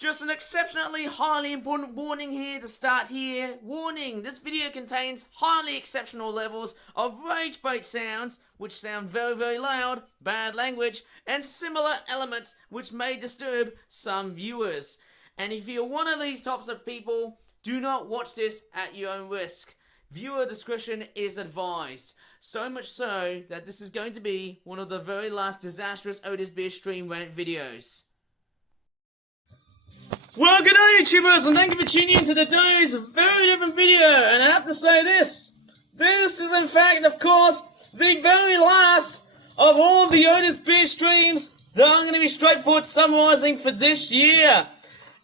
Just an exceptionally highly important warning here to start here. Warning, this video contains highly exceptional levels of rage bait sounds, which sound very, very loud, bad language, and similar elements which may disturb some viewers. And if you're one of these types of people, do not watch this at your own risk. Viewer discretion is advised. So much so that this is going to be one of the very last disastrous Otis Beer stream rant videos. Well, good day, YouTubers, and thank you for tuning in to today's very different video. And I have to say this is in fact, of course, the very last of all the Otis Beer streams that I'm going to be straightforward summarising for this year.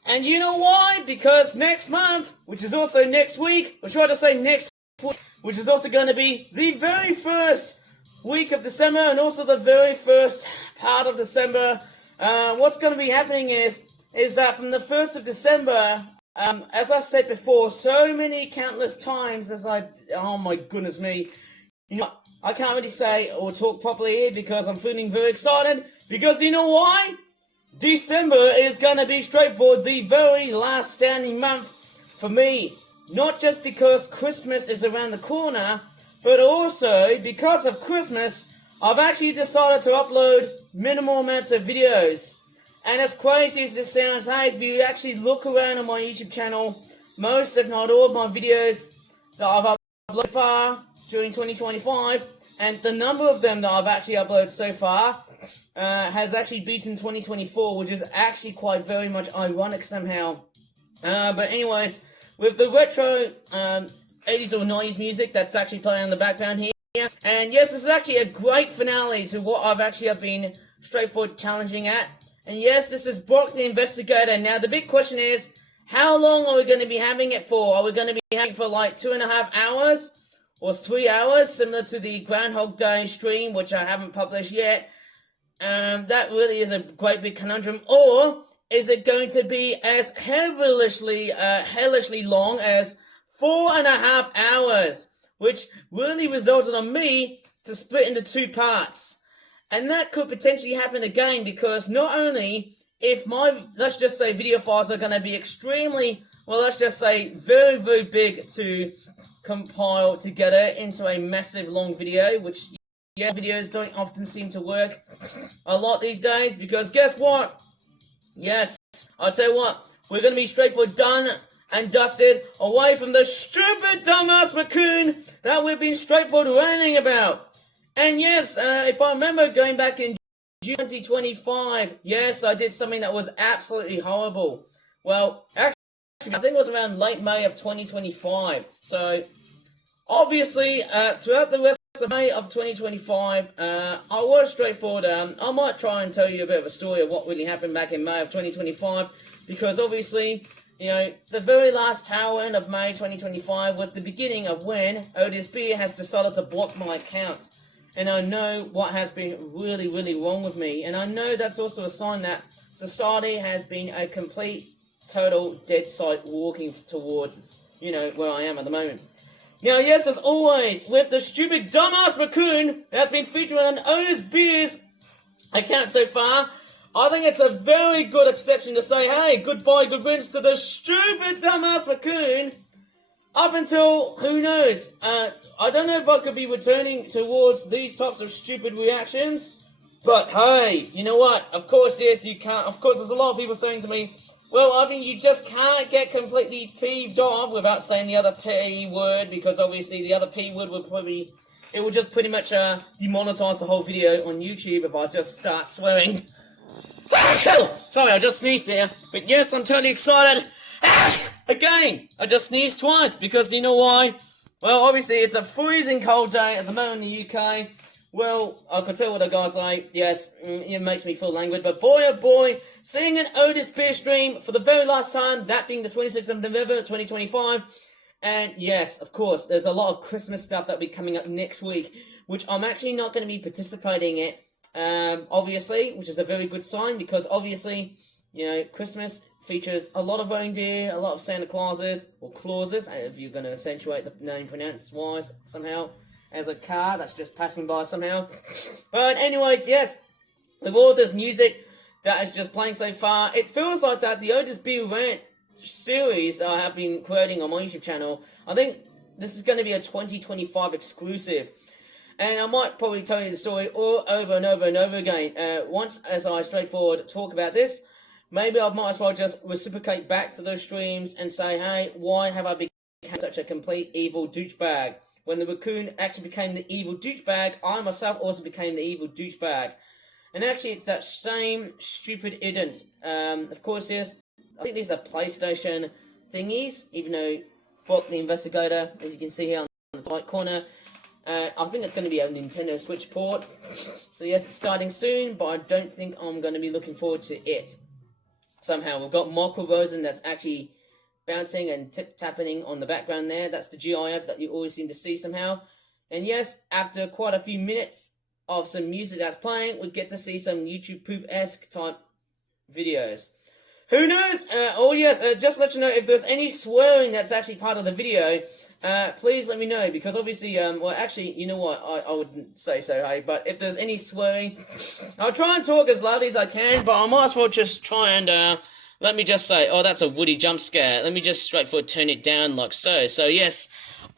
And you know why? Because next month, which is also next week, or try to say next week, which is also going to be the very first week of December, and also the very first part of December, what's going to be happening is that from the 1st of December, as I said before, so many countless times oh my goodness me, you know, I can't really say or talk properly here because I'm feeling very excited, because you know why? December is going to be straightforward the very last standing month for me. Not just because Christmas is around the corner, but also because of Christmas, I've actually decided to upload minimal amounts of videos. And as crazy as this sounds, hey, if you actually look around on my YouTube channel, most if not all of my videos that I've uploaded so far during 2025, and the number of them that I've actually uploaded so far has actually beaten 2024, which is actually quite very much ironic somehow. But anyways, with the retro 80s or 90s music that's actually playing in the background here, and yes, this is actually a great finale to what I've actually been straightforward challenging at. And yes, this is Brock the Investigator. Now, the big question is, how long are we going to be having it for? Are we going to be having it for like 2.5 hours or 3 hours, similar to the Groundhog Day stream, which I haven't published yet? That really is a great big conundrum. Or is it going to be as hellishly long as 4.5 hours, which really resulted on me to split into 2 parts? And that could potentially happen again, because not only if my, let's just say, video files are going to be extremely, well, let's just say very, very big to compile together into a massive long video, which, yeah, videos don't often seem to work a lot these days, because guess what? Yes, I'll tell you what, we're going to be straightforward done and dusted away from the stupid dumbass raccoon that we've been straightforward ranting about. And yes, if I remember going back in June 2025, yes, I did something that was absolutely horrible. Well, actually, I think it was around late May of 2025. So, obviously, throughout the rest of May of 2025, I was straightforward. I might try and tell you a bit of a story of what really happened back in May of 2025, because obviously, you know, the very last tail end of May 2025 was the beginning of when Otis Beer has decided to block my account. And I know what has been really, really wrong with me. And I know that's also a sign that society has been a complete, total dead site walking towards, you know, where I am at the moment. Now, yes, as always, with the stupid dumbass raccoon that's been featured on Otis Beer's account so far, I think it's a very good exception to say, hey, goodbye, good riddance to the stupid dumbass raccoon. Up until, who knows, I don't know if I could be returning towards these types of stupid reactions, but hey, you know what, of course, yes, you can't, of course, there's a lot of people saying to me, well, I think you just can't get completely peeved off without saying the other P word, because obviously the other P word would probably, it would just pretty much demonetize the whole video on YouTube if I just start swearing. Sorry, I just sneezed here, but yes, I'm totally excited. Again, I just sneezed twice, because you know why? Well, obviously, it's a freezing cold day at the moment in the UK. Well, I could tell what the guy's like. Yes, it makes me feel languid, but boy oh boy, seeing an Otis Beer stream for the very last time, that being the 26th of November 2025, and yes, of course, there's a lot of Christmas stuff that'll be coming up next week, which I'm actually not going to be participating in, obviously, which is a very good sign, because obviously, you know, Christmas features a lot of reindeer, a lot of Santa Clauses, or Clauses, if you're going to accentuate the name pronounced-wise somehow, as a car that's just passing by somehow. But anyways, yes, with all this music that is just playing so far. It feels like that the Otis B Rant series I have been creating on my YouTube channel, I think this is going to be a 2025 exclusive. And I might probably tell you the story all over and over and over again. Once as I straightforward talk about this, maybe I might as well just reciprocate back to those streams and say, hey, why have I become such a complete evil douchebag? When the raccoon actually became the evil douchebag, I myself also became the evil douchebag. And actually, it's that same stupid idiot. Of course, yes, I think these are PlayStation thingies, even though Bob the Investigator, as you can see here on the right corner, I think it's going to be a Nintendo Switch port. So yes, it's starting soon, but I don't think I'm going to be looking forward to it. Somehow, we've got Michael Rosen that's actually bouncing and tip-tapping on the background there. That's the GIF that you always seem to see somehow. And yes, after quite a few minutes of some music that's playing, we get to see some YouTube poop-esque type videos. Who knows? Oh yes, just to let you know, if there's any swearing that's actually part of the video, please let me know, because obviously, well actually, you know what, I wouldn't say so, hey, but if there's any swearing, I'll try and talk as loudly as I can, but I might as well just try and, let me just say, oh, that's a Woody jump scare. Let me just straightforward turn it down like so. So yes,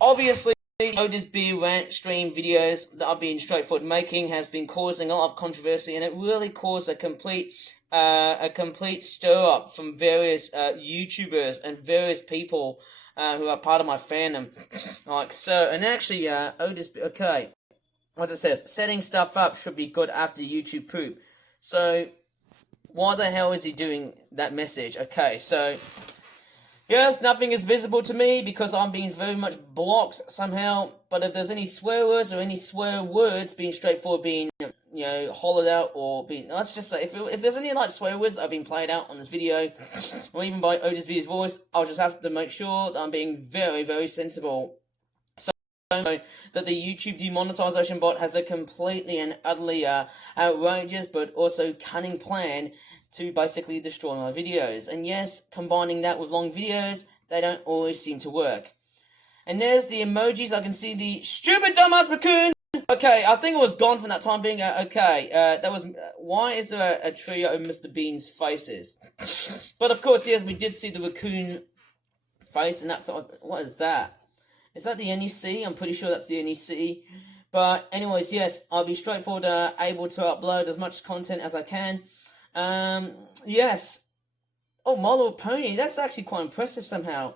obviously, Otis B Rant stream videos that I've been straightforward making has been causing a lot of controversy, and it really caused a complete stir up from various YouTubers and various people who are part of my fandom, like so. And actually, Otis, okay, what it says, setting stuff up should be good after YouTube poop. So why the hell is he doing that message? Okay, so yes, nothing is visible to me because I'm being very much blocked somehow. But if there's any swear words or any swear words being straightforward, being, you know, hollowed out or being, let's just say, if there's any like swear words that have been played out on this video, or even by Otis B's voice, I'll just have to make sure that I'm being very, very sensible. So that the YouTube demonetization bot has a completely and utterly outrageous but also cunning plan to basically destroy my videos. And yes, combining that with long videos, they don't always seem to work. And there's the emojis. I can see the stupid dumbass raccoon. Okay, I think it was gone from that time being. That was. Why is there a trio of Mr. Bean's faces? But of course, yes, we did see the raccoon face, and that's what is that? Is that the NEC? I'm pretty sure that's the NEC. But anyways, yes, I'll be straightforward, able to upload as much content as I can. Yes. Oh, My Little Pony. That's actually quite impressive somehow.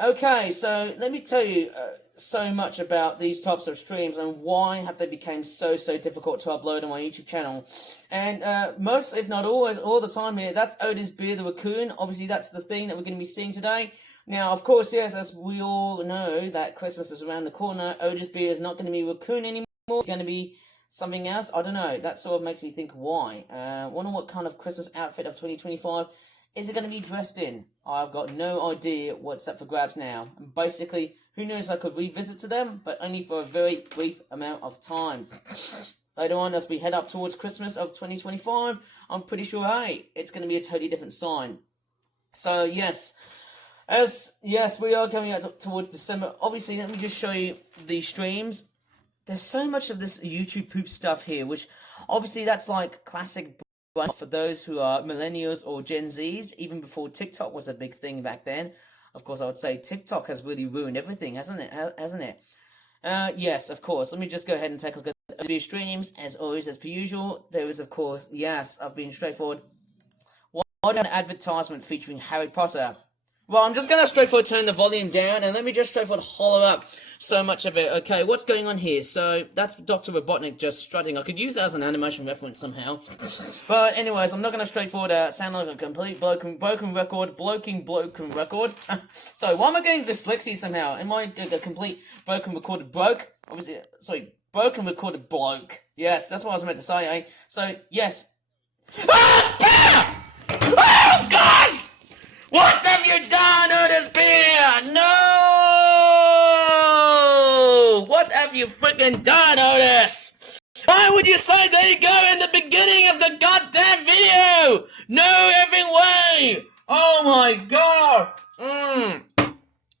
Okay, so let me tell you so much about these types of streams and why have they become so difficult to upload on my YouTube channel. And most, if not always, all the time here, that's Otis B the Raccoon. Obviously, that's the thing that we're going to be seeing today. Now, of course, yes, as we all know that Christmas is around the corner, Otis B is not going to be Raccoon anymore. It's going to be something else. I don't know. That sort of makes me think why. Wonder what kind of Christmas outfit of 2025 is it going to be dressed in? I've got no idea what's up for grabs now. And basically, who knows, I could revisit to them, but only for a very brief amount of time. Later on, as we head up towards Christmas of 2025, I'm pretty sure, hey, it's going to be a totally different sign. So, yes, we are coming out towards December. Obviously, let me just show you the streams. There's so much of this YouTube poop stuff here, which obviously that's like classic for those who are millennials or Gen Zs, even before TikTok was a big thing back then. Of course, I would say TikTok has really ruined everything, hasn't it? Yes, of course. Let me just go ahead and take a look at the streams. As always, as per usual, there is, of course, yes, I've been straightforward. Why an advertisement featuring Harry Potter? Well, I'm just going to straightforward turn the volume down, and let me just straightforward hollow up so much of it. Okay, what's going on here? So, that's Dr. Robotnik just strutting. I could use that as an animation reference somehow. But anyways, I'm not going to straightforward sound like a complete broken record. So, why am I getting dyslexia somehow? Am I a complete broken recorded bloke? Obviously, sorry, broken recorded bloke. Yes, that's what I was meant to say, eh? So, yes. Oh, gosh! What have you done, Otis Beer? No! What have you freaking done, Otis? Why would you say there you go in the beginning of the goddamn video? No effing way! Oh my god!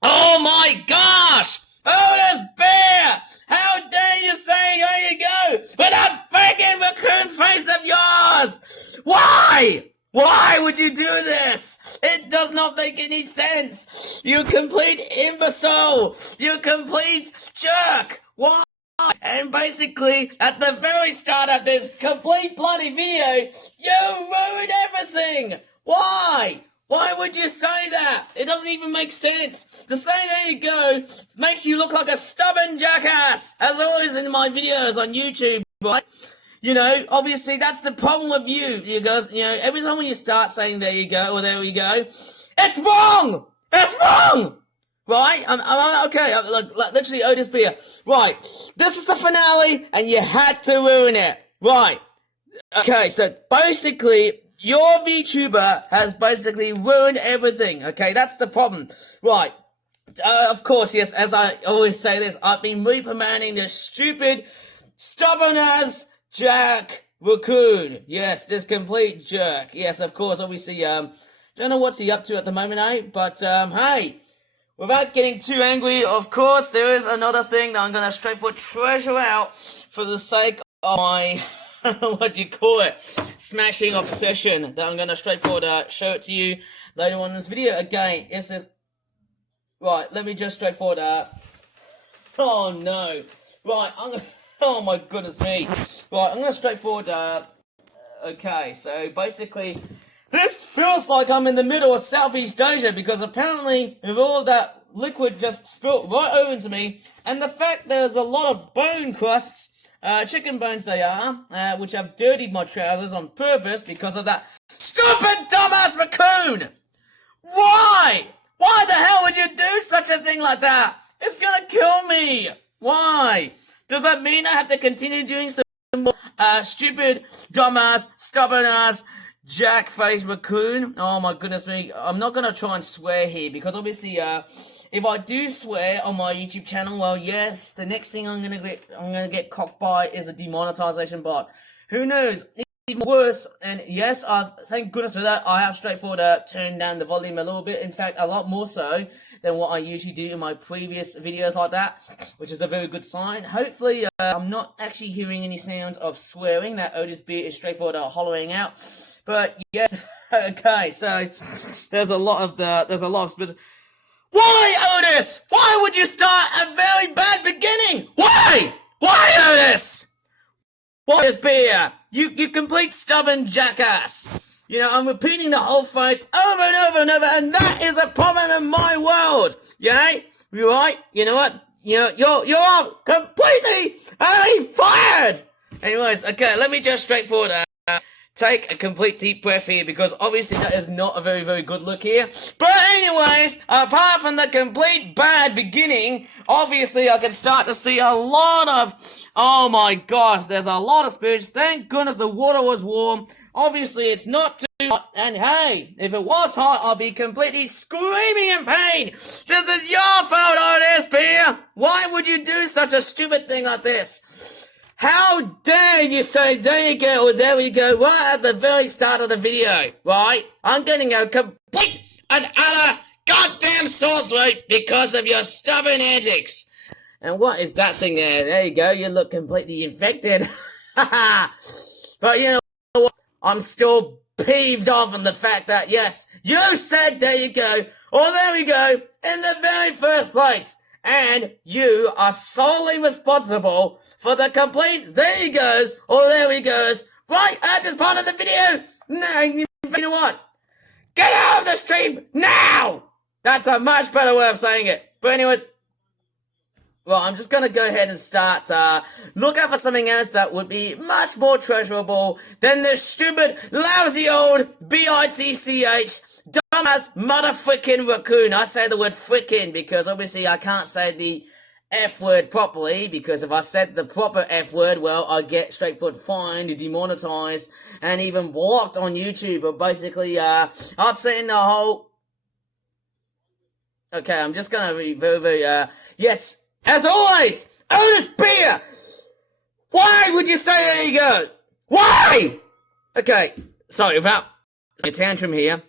Oh my gosh! Otis Beer! How dare you say there you go with that freaking raccoon face of yours? Why? Why would you do this? It does not make any sense. You complete imbecile. You complete jerk. Why? And basically, at the very start of this complete bloody video, you ruined everything. Why? Why would you say that? It doesn't even make sense. To say there you go makes you look like a stubborn jackass, as always in my videos on YouTube, right? You know, obviously that's the problem with you guys. You know, every time when you start saying there you go or there we go, it's wrong. It's wrong. Right? I'm okay. Like literally Otis Beer. Right. This is the finale, and you had to ruin it. Right. Okay. So basically, your VTuber has basically ruined everything. Okay, that's the problem. Right. Of course, yes. As I always say this, I've been reprimanding this stupid, stubborn-ass Jack Raccoon. Yes, this complete jerk. Yes, of course, obviously, don't know what's he up to at the moment, eh? But, hey, without getting too angry, of course, there is another thing that I'm gonna straightforward treasure out for the sake of my, what do you call it? Smashing obsession that I'm gonna straightforward, show it to you later on in this video. Again, it says, right, let me just straightforward, oh no. Right, I'm gonna, oh my goodness me. Right, I'm gonna straightforward, okay, so basically, this feels like I'm in the middle of Southeast Asia because apparently, with all of that liquid just spilt right over into me, and the fact there's a lot of bone crusts, chicken bones they are, which have dirtied my trousers on purpose because of that stupid dumbass raccoon! Why? Why the hell would you do such a thing like that? It's gonna kill me! Why? Does that mean I have to continue doing some more, stupid, dumbass, stubborn-ass, jack-faced raccoon? Oh my goodness me, I'm not gonna try and swear here, because obviously, if I do swear on my YouTube channel, well, yes, the next thing I'm gonna get cocked by is a demonetization bot. Who knows? Even worse, and yes, thank goodness for that, I have straightforward turned down the volume a little bit, in fact, a lot more so than what I usually do in my previous videos like that, which is a very good sign. Hopefully, I'm not actually hearing any sounds of swearing, that Otis Beer is straightforward hollowing out, but yes, okay, so, there's a lot of specific. Why, Otis? Why would you start a very bad beginning? Why? Why, Otis? Why, Otis Beer? You complete stubborn jackass. You know, I'm repeating the whole phrase over and over and over, and that is a problem in my world. Yeah? You right? You know what? You're completely fired! Anyways, okay, let me just straightforward, take a complete deep breath here, because obviously that is not a very, very good look here. But anyways, apart from the complete bad beginning, obviously I can start to see a lot of, oh my gosh, there's a lot of spirits. Thank goodness the water was warm. Obviously it's not too hot, and hey, if it was hot, I'll be completely screaming in pain. This is your fault, Otis Beer. Why would you do such a stupid thing like this? How dare you say there you go or there we go right at the very start of the video, right? I'm getting a complete and utter goddamn sore throat because of your stubborn antics. And what is that thing there? There you go, you look completely infected. But you know what? I'm still peeved off on the fact that, yes, you said there you go or there we go in the very first place. And you are solely responsible for the complete there he goes, or there he goes, right at this part of the video. Now, you know what? Get out of the stream now! That's a much better way of saying it. But anyways, well, I'm just gonna go ahead and start, look out for something else that would be much more treasurable than this stupid, lousy old bitch dumbass motherfucking raccoon. I say the word frickin' because obviously I can't say the F word properly, because if I said the proper F word, well, I get straightforward fined, demonetized, and even blocked on YouTube, or basically, upsetting the whole. Okay, I'm just gonna be very, very, yes, as always, Otis Beer! Why would you say there you go? Why? Okay, sorry, without a tantrum here.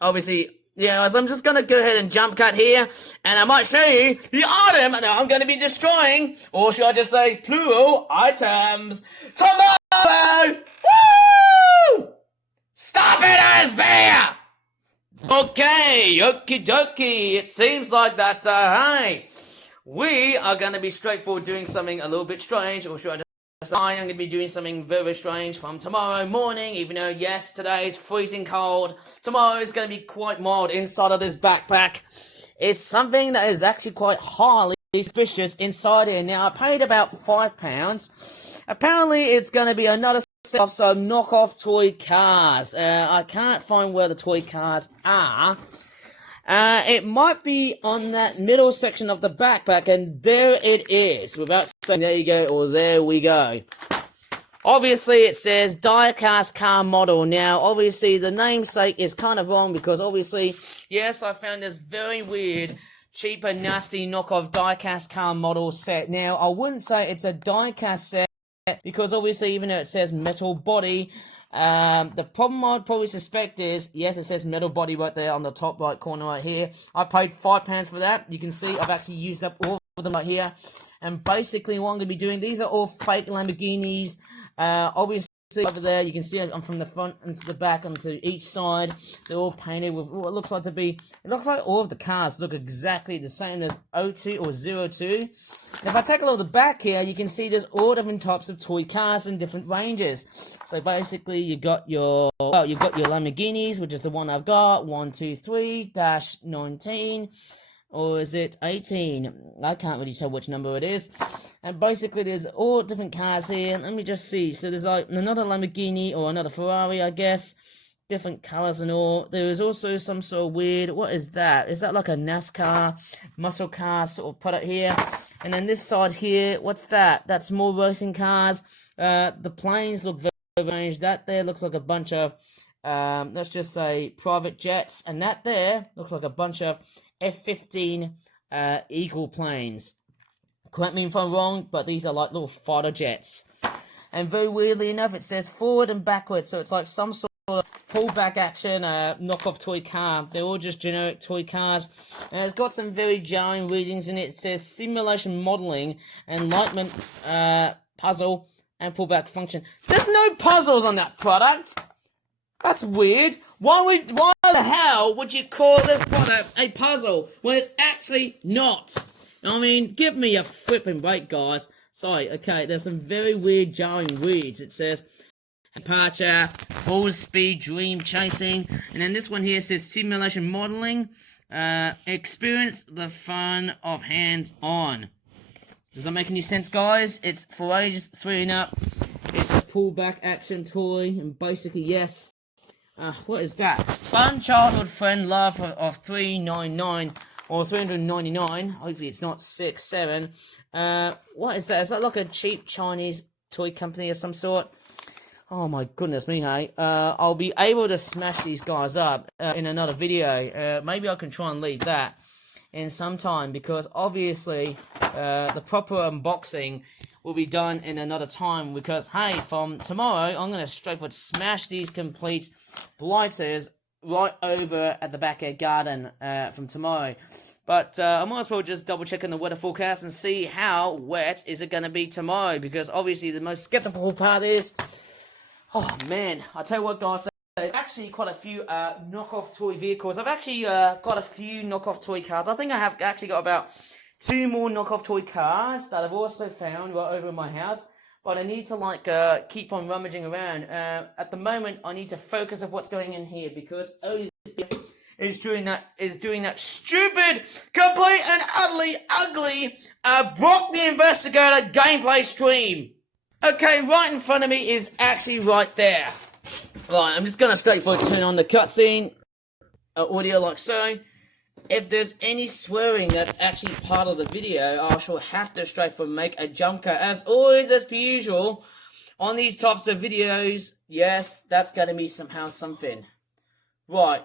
Obviously, yeah, so I'm just gonna go ahead and jump cut here, and I might show you the item that I'm gonna be destroying, or should I just say plural items tomorrow! Woo! Stop it, Otis Beer! Okay, okie dokie. It seems like that, hey, we are going to be straightforward doing something a little bit strange, or should I just I am going to be doing something very, very strange from tomorrow morning, even though, yes, today is freezing cold. Tomorrow is going to be quite mild inside of this backpack. It's something that is actually quite highly suspicious inside here. Now, I paid about £5. Apparently, it's going to be another set of some knockoff toy cars. I can't find where the toy cars are. It might be on that middle section of the backpack, and there it is. Without saying there you go, or there we go. Obviously, it says diecast car model. Now, obviously, the namesake is kind of wrong because, obviously, yes, I found this very weird, cheaper, nasty knockoff diecast car model set. Now, I wouldn't say it's a diecast set because, obviously, even though it says metal body, the problem I'd probably suspect is, yes, it says metal body right there on the top right corner right here. I paid £5 for that. You can see I've actually used up all of them right here. And basically, what I'm going to be doing, these are all fake Lamborghinis. Obviously, over there, you can see I'm from the front into the back onto each side. They're all painted with what looks like to be, it looks like all of the cars look exactly the same as 02 or 02. And if I take a look at the back here, you can see there's all different types of toy cars in different ranges. So basically, you've got your Lamborghinis, which is the one I've got, 123-19. Or is it 18? I can't really tell which number it is. And basically, there's all different cars here. Let me just see. So there's like another Lamborghini or another Ferrari, I guess. Different colours and all. There is also some sort of weird... What is that? Is that like a NASCAR muscle car sort of product here? And then this side here, what's that? That's more racing cars. The planes look very strange. That there looks like a bunch of... let's just say private jets. And that there looks like a bunch of F-15 Eagle planes. Correct me if I'm wrong, but these are like little fighter jets. And very weirdly enough, it says forward and backward, so it's like some sort of pullback action, knockoff toy car. They're all just generic toy cars. And it's got some very jarring readings in it. It says simulation modeling, enlightenment, puzzle, and pullback function. There's no puzzles on that product! That's weird. Why the hell would you call this product a puzzle when it's actually not? I mean, give me a flipping break, guys. Sorry, okay, there's some very weird jarring reads. It says departure, full speed dream chasing, and then this one here says simulation modeling, experience the fun of hands-on. Does that make any sense, guys? It's for ages 3 and up. It's a pullback action toy, and basically, yes. What is that? Fun childhood friend love of $3.99 or $3.99. Hopefully it's not 6, 7. What is that? Is that like a cheap Chinese toy company of some sort? Oh my goodness me, hey. I'll be able to smash these guys up in another video. Maybe I can try and leave that in some time because obviously the proper unboxing will be done in another time because, hey, from tomorrow, I'm going to straightforward smash these complete blighters right over at the backyard garden from tomorrow. But I might as well just double check on the weather forecast and see how wet is it going to be tomorrow because obviously the most skeptical part is, oh man, I'll tell you what guys, there's actually quite a few knockoff toy vehicles. I've actually got a few knockoff toy cars. I think I have actually got about 2 more knockoff toy cars that I've also found right over in my house. But I need to like keep on rummaging around. At the moment, I need to focus on what's going in here because Odie is doing that stupid, complete and utterly ugly Brock the Investigator gameplay stream. Okay, right in front of me is actually right there. Right, I'm just gonna straightforward turn on the cutscene audio like so. If there's any swearing that's actually part of the video, I shall have to straightforward make a jump cut. As always, as per usual, on these types of videos, yes, that's going to be somehow something. Right.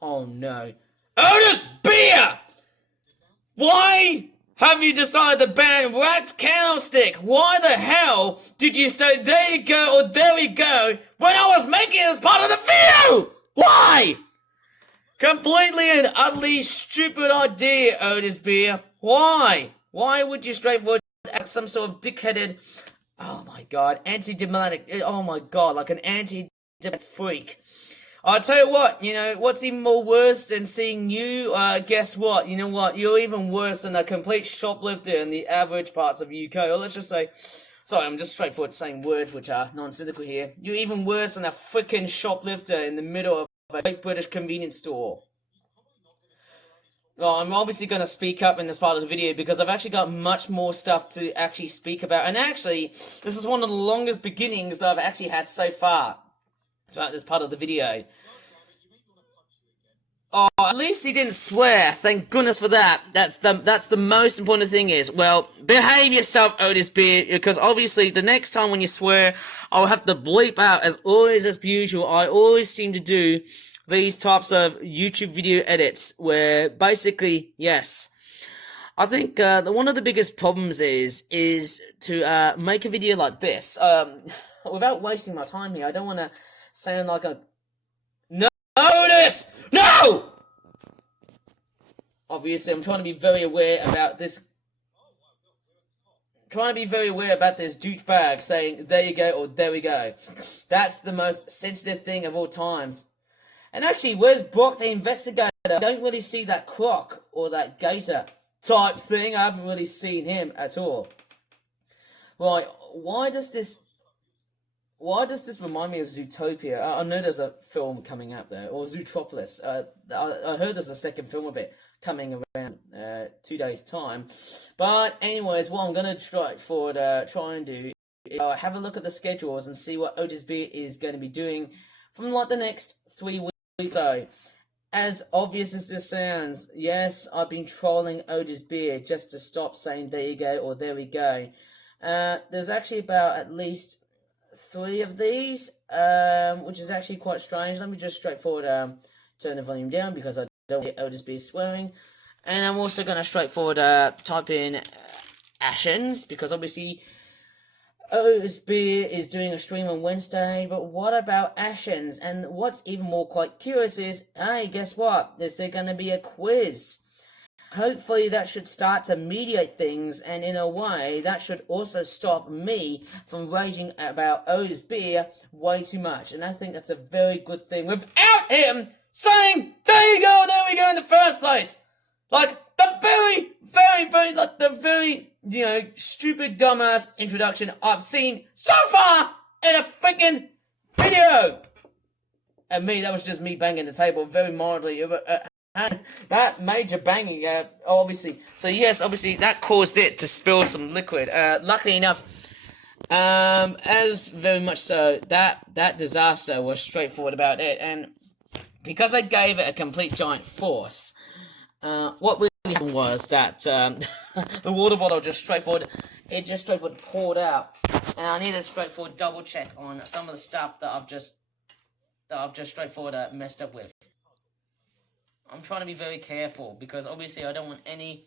Oh no. Otis Beer! Why have you decided to ban Wax Candlestick? Why the hell did you say there you go or there we go when I was making it as part of the video? Why? Completely and utterly stupid idea, Otis Beer. Why? Why would you straightforward act some sort of dickheaded Oh my god, anti-demonic, oh my god, like an anti-demonic freak. I'll tell you what, what's even more worse than seeing you, guess what, you know what, you're even worse than a complete shoplifter in the average parts of UK, or let's just say, sorry, I'm just straightforward saying words which are nonsensical here, you're even worse than a freaking shoplifter in the middle of a Great British convenience store. Well, I'm obviously going to speak up in this part of the video because I've actually got much more stuff to actually speak about, and actually, this is one of the longest beginnings that I've actually had so far throughout this part of the video. Oh, at least he didn't swear. Thank goodness for that. That's the most important thing is, well, behave yourself, Otis Beard, because obviously the next time when you swear, I'll have to bleep out as always as usual. I always seem to do these types of YouTube video edits where basically, yes, I think one of the biggest problems is to make a video like this without wasting my time here. I don't want to sound like a Notice! No! Obviously, I'm trying to be very aware about this. Douchebag saying, there you go, or there we go. That's the most sensitive thing of all times. And actually, where's Brock the investigator? I don't really see that croc or that gator type thing. I haven't really seen him at all. Right, why does this remind me of Zootopia? I know there's a film coming out there, or Zootropolis. I heard there's a second film of it coming around 2 days' time. But anyways, what I'm going to try and do is have a look at the schedules and see what Otis Beard is going to be doing from like the next 3 weeks. So, as obvious as this sounds, yes, I've been trolling Otis Beard just to stop saying there you go or there we go. There's actually about at least 3 of these, which is actually quite strange. Let me just straightforward turn the volume down because I don't hear Otis Beard swearing. And I'm also going to straightforward type in Ashens because obviously Otis Beard is doing a stream on Wednesday. But what about Ashens? And what's even more quite curious is, hey, guess what? Is there going to be a quiz? Hopefully that should start to mediate things, and in a way, that should also stop me from raging about Otis Beard way too much. And I think that's a very good thing without him saying, there you go, there we go in the first place. Like, the very, stupid, dumbass introduction I've seen so far in a freaking video. And that was just me banging the table very mildly. That major banging, obviously. So yes, obviously that caused it to spill some liquid. Luckily enough, as very much so, that disaster was straightforward about it, and because I gave it a complete giant force, what really happened was that the water bottle just straightforward poured out, and I needed a straightforward double check on some of the stuff that I've just straightforward messed up with. I'm trying to be very careful because obviously I don't want any.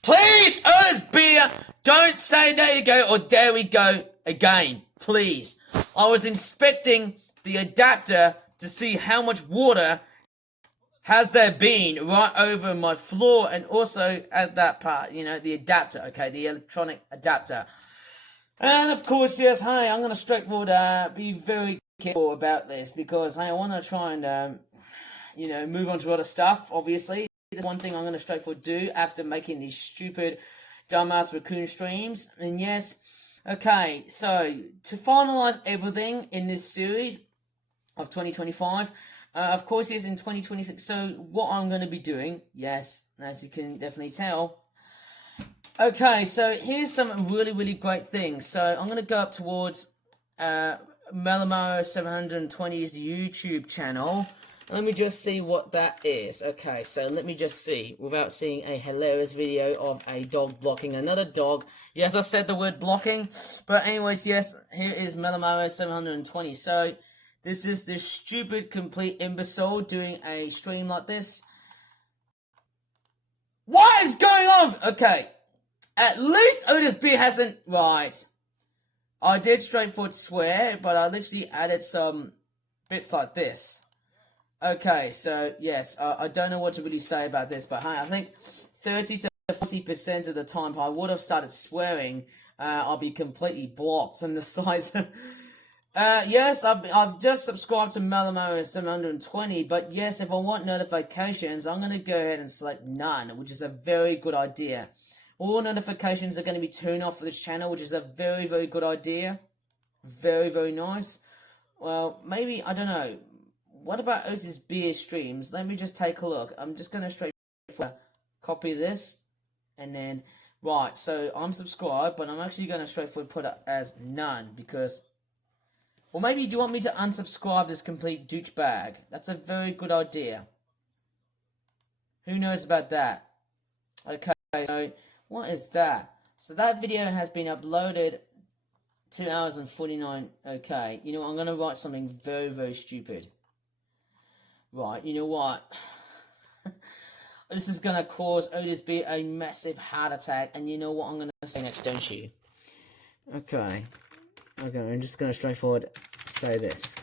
Please, Otis Beard, don't say there you go or there we go again. Please. I was inspecting the adapter to see how much water has there been right over my floor and also at that part, the adapter, okay, the electronic adapter. And of course, yes, hey, I'm going to straightforward be very careful about this because I want to try and move on to other stuff, obviously. That's one thing I'm going to straightforward do after making these stupid, dumbass raccoon streams. And yes, okay, so, to finalise everything in this series of 2025, of course, yes, in 2026, so what I'm going to be doing, yes, as you can definitely tell. Okay, so here's some really, really great things. So, I'm going to go up towards Melamaro720's YouTube channel. Let me just see what that is. Okay, so let me just see, without seeing a hilarious video of a dog blocking another dog. Yes, I said the word blocking. But anyways, yes, here is Melamaro720. So, this is this stupid, complete imbecile doing a stream like this. What is going on? Okay, at least Otis Beard hasn't... Right. I did straightforward swear, but I literally added some bits like this. Okay, so, yes, I don't know what to really say about this, but hey, I think 30 to 40% of the time, if I would have started swearing, I'll be completely blocked on the sides. Yes, I've just subscribed to Malamo 720, but yes, if I want notifications, I'm going to go ahead and select none, which is a very good idea. All notifications are going to be turned off for this channel, which is a very, very good idea. Very, very nice. Well, maybe, I don't know. What about Otis Beer streams? Let me just take a look. I'm just going to copy this, and then, right, so I'm subscribed, but I'm actually going to straightforward put it as none, because, or maybe do you want me to unsubscribe this complete douchebag? That's a very good idea. Who knows about that? Okay, so, what is that? So that video has been uploaded 2 hours and 49, okay. You know what, I'm going to write something very, very stupid. Right, you know what? This is going to cause Otis B a massive heart attack, and you know what I'm going to say next, don't you? Okay, I'm just going to straightforward say this.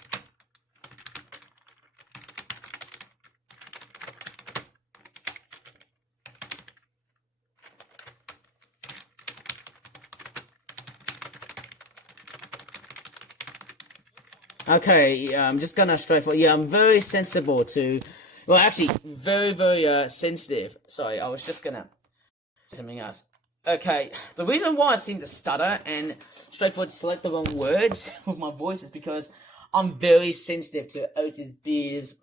Okay, I'm just gonna straightforward. Yeah, I'm very sensible to. Well, actually, very, very sensitive. Sorry, I was just gonna something else. Okay, the reason why I seem to stutter and straightforward select the wrong words with my voice is because I'm very sensitive to Otis Beer's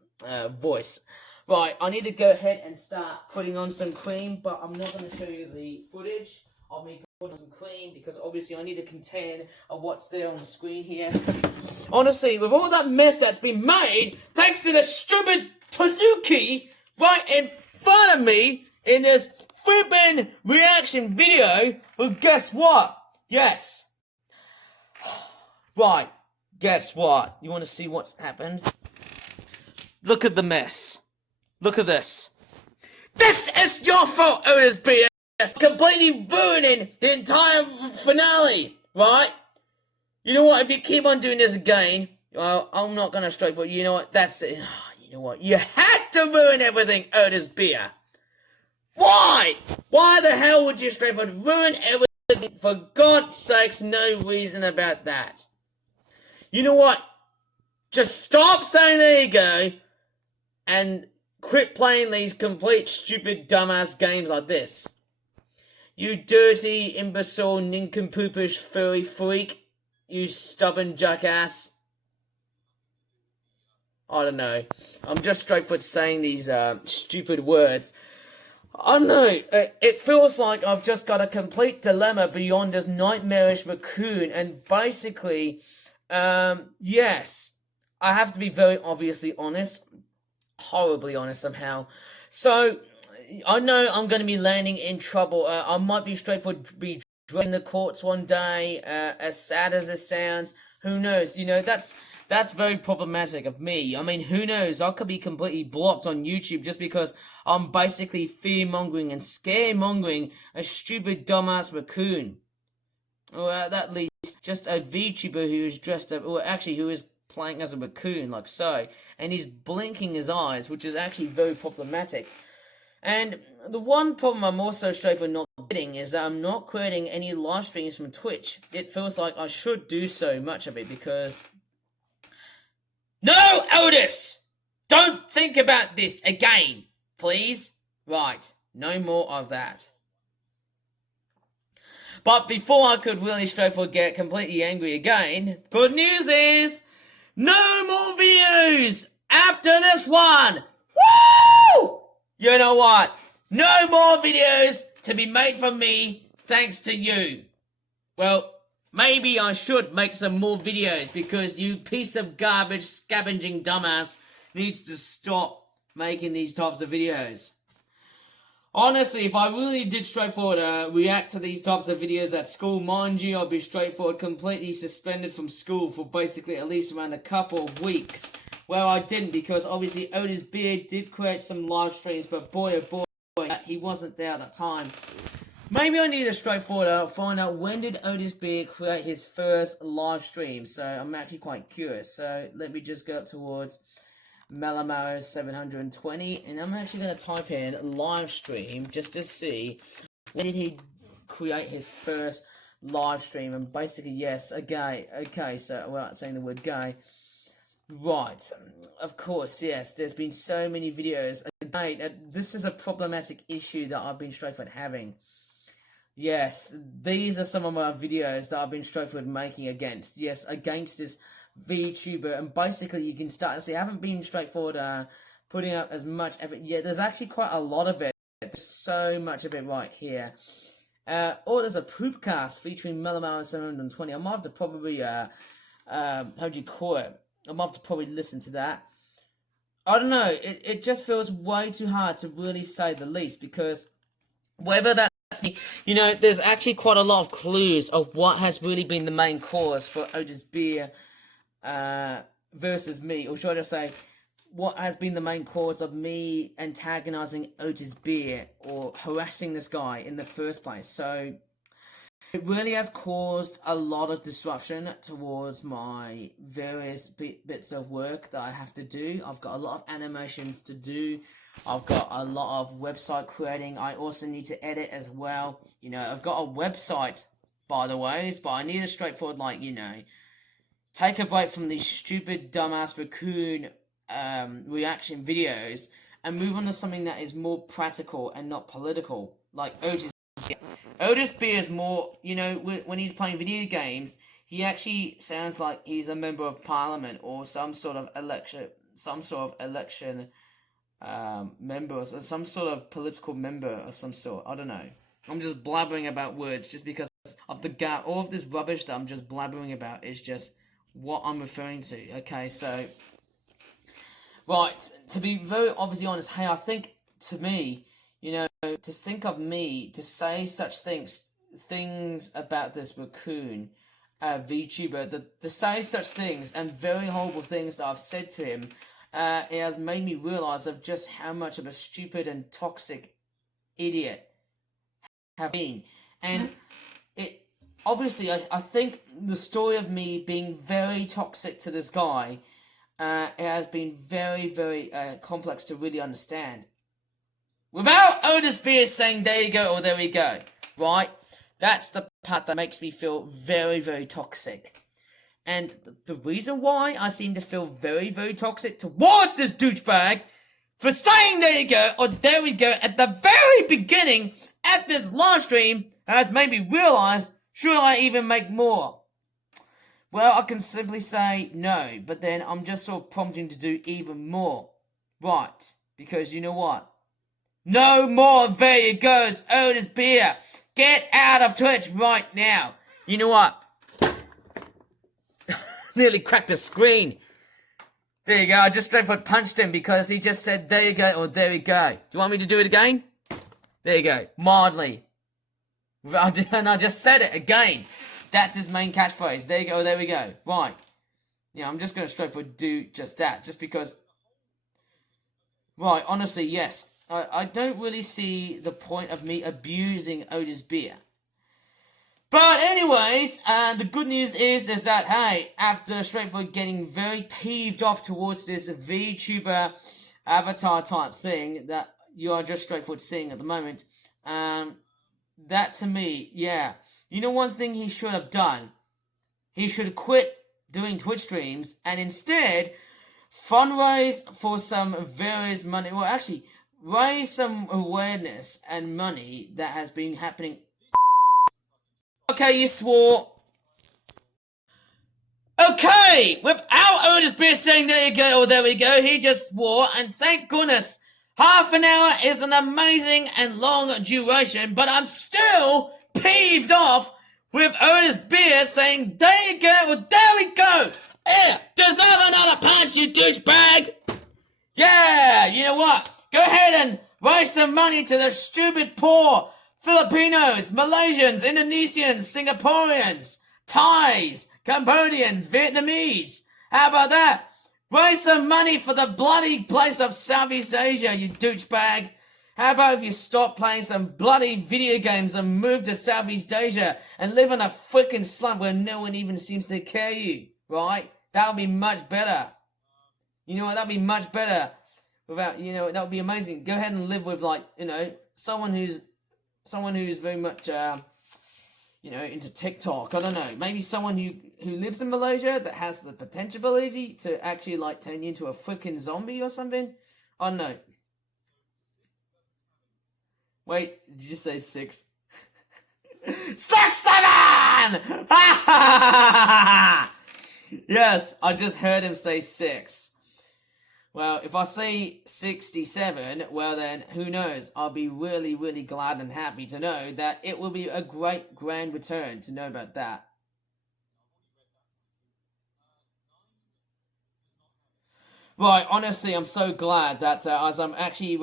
voice. Right, I need to go ahead and start putting on some cream, but I'm not going to show you the footage of me putting on some cream because obviously I need to contain what's there on the screen here. Honestly, with all that mess that's been made, thanks to the stupid Tanuki right in front of me in this flippin' reaction video, well, guess what? Yes. Right, guess what? You want to see what's happened? Look at the mess. Look at this. This is your fault, Otis B. Completely ruining the entire finale, right? You know what? If you keep on doing this again, well, I'm not gonna straightforward. You know what? That's it. You know what? You had to ruin everything, Otis Beer. Why? Why the hell would you straightforward ruin everything? For God's sakes, no reason about that. You know what? Just stop saying there you go, and quit playing these complete stupid dumbass games like this. You dirty, imbecile, nincompoopish, furry freak. You stubborn jackass. I don't know. I'm just straightforward saying these stupid words. I don't know. It feels like I've just got a complete dilemma beyond this nightmarish raccoon. And basically, yes, I have to be very obviously honest. Horribly honest somehow. So, I know I'm going to be landing in trouble. I might be straightforward be dragging the courts one day, as sad as it sounds. Who knows? You know, that's very problematic of me. I mean, who knows? I could be completely blocked on YouTube just because I'm basically fear-mongering and scare-mongering a stupid dumbass raccoon. Or at that least, just a VTuber who is dressed up, or actually who is playing as a raccoon, like so. And he's blinking his eyes, which is actually very problematic. And the one problem I'm also straightforward not getting is that I'm not creating any live streams from Twitch. It feels like I should do so much of it because... No, Otis! Don't think about this again, please. Right, no more of that. But before I could really straightforward get completely angry again, good news is... No more videos after this one! Woo! You know what? No more videos to be made from me thanks to you. Well, maybe I should make some more videos because you piece of garbage scavenging dumbass needs to stop making these types of videos. Honestly, if I really did straightforward react to these types of videos at school, mind you, I'd be straightforward completely suspended from school for basically at least around a couple of weeks. Well, I didn't because obviously Otis Beer did create some live streams, but boy oh boy, he wasn't there at that time. Maybe I need to straightforward find out when did Otis Beer create his first live stream. So I'm actually quite curious. So let me just go up towards Malamo 720, and I'm actually going to type in live stream just to see when did he create his first live stream? And basically, yes, a gay. Okay, so without saying the word gay, right? Of course, yes. There's been so many videos. Again, this is a problematic issue that I've been straightforward having. Yes, these are some of my videos that I've been straightforward making against. Yes, against this VTuber, and basically you can start to see I haven't been straightforward putting up as much effort. Yeah, there's actually quite a lot of it. There's so much of it right here. Or there's a Poopcast featuring Melamar 720. I might have to probably how do you call it? I might have to probably listen to that. I don't know. It just feels way too hard to really say the least, because whether that's me, you know, there's actually quite a lot of clues of what has really been the main cause for Otis Beer versus me, or should I just say, what has been the main cause of me antagonizing Otis Beer or harassing this guy in the first place. So it really has caused a lot of disruption towards my various bits of work that I have to do. I've got a lot of animations to do. I've got a lot of website creating. I also need to edit as well. You know, I've got a website, by the way, but I need a straightforward, like, you know, take a break from these stupid, dumbass raccoon reaction videos and move on to something that is more practical and not political. Like Otis Beer is more, you know, when he's playing video games, he actually sounds like he's a member of parliament or some sort of election member, or some sort of political member of some sort. I don't know. I'm just blabbering about words just because of all of this rubbish that I'm just blabbering about is just what I'm referring to. Okay, so right, to be very obviously honest, hey, I think to me, you know, to think of me to say such things about this raccoon VTuber, to say such things and very horrible things that I've said to him, it has made me realise of just how much of a stupid and toxic idiot I have been. And it obviously, I think the story of me being very toxic to this guy, it has been very, very complex to really understand. Without Otis Beer saying, there you go, or there we go, right? That's the part that makes me feel very, very toxic. And the reason why I seem to feel very, very toxic towards this douchebag for saying there you go, or there we go, at the very beginning, at this live stream, has made me realise, should I even make more? Well, I can simply say no, but then I'm just sort of prompting to do even more. Right, because you know what? No more, there you goes, Otis Beer. Get out of Twitch right now. You know what? Nearly cracked the screen. There you go, I just straightforward punched him because he just said, there you go, or there we go. Do you want me to do it again? There you go, mildly. And I just said it again. That's his main catchphrase. There you go, there we go. Right. Yeah, I'm just going to straightforward do just that. Just because... Right, honestly, yes. I don't really see the point of me abusing Otis Beer. But anyways, the good news is that, hey, after straightforward getting very peeved off towards this VTuber avatar type thing that you are just straightforward seeing at the moment, that to me, yeah. You know one thing he should have done? He should have quit doing Twitch streams and instead fundraise for some various money, well actually, raise some awareness and money that has been happening. Okay, you swore. Okay, without Otis Beer saying there you go, or there we go, he just swore, and thank goodness, half an hour is an amazing and long duration, but I'm still peeved off with Otis Beer saying there you go, or there we go. Deserve another punch, you douchebag. Yeah, you know what? Go ahead and raise some money to the stupid poor Filipinos, Malaysians, Indonesians, Singaporeans, Thais, Cambodians, Vietnamese. How about that? Raise some money for the bloody place of Southeast Asia, you douchebag. How about if you stop playing some bloody video games and move to Southeast Asia and live in a freaking slum where no one even seems to care you, right? That would be much better. You know what? That would be much better. That would be amazing. Go ahead and live with, like, you know, someone who's someone who's very much, into TikTok. I don't know. Maybe someone who lives in Malaysia that has the potential ability to actually, like, turn you into a freaking zombie or something. I don't know. Wait, did you say 6? 6'7"! Yes, I just heard him say 6. Well, if I say 67, well then, who knows? I'll be really, really glad and happy to know that it will be a great grand return to know about that. Right, honestly, I'm so glad that as I'm actually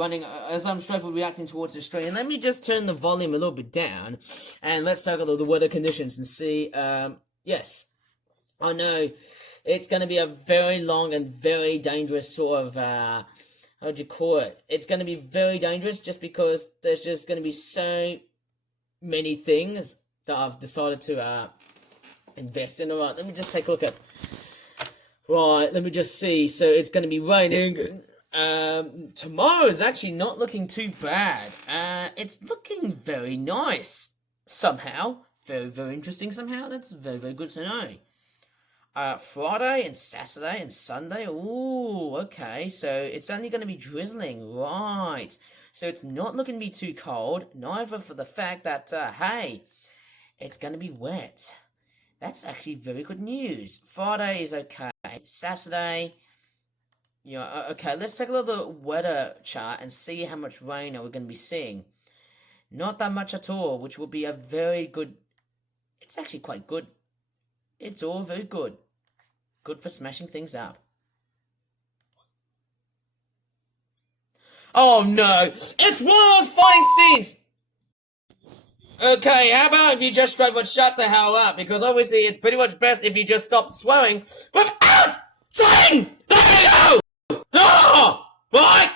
as I'm straightforward reacting towards the stream, let me just turn the volume a little bit down, and let's take a look at the weather conditions and see, yes, I know it's going to be a very long and very dangerous sort of, how would you call it? It's going to be very dangerous just because there's just going to be so many things that I've decided to invest in. Alright, let me just take a look at... Right, let me just see. So it's going to be raining. Tomorrow is actually not looking too bad. It's looking very nice. Somehow. Very, very interesting somehow. That's very, very good to know. Friday and Saturday and Sunday. Ooh, okay. So it's only going to be drizzling. Right. So it's not looking to be too cold. Neither for the fact that, hey, it's going to be wet. That's actually very good news. Friday is okay. Saturday, okay, let's take a look at the weather chart and see how much rain we're going to be seeing. Not that much at all, which will be a very good... It's actually quite good. It's all very good. Good for smashing things up. Oh no! It's one of those fighting scenes! Okay, how about if you just straight shut the hell up? Because obviously it's pretty much best if you just stop swearing without saying! There you go! Oh! Right?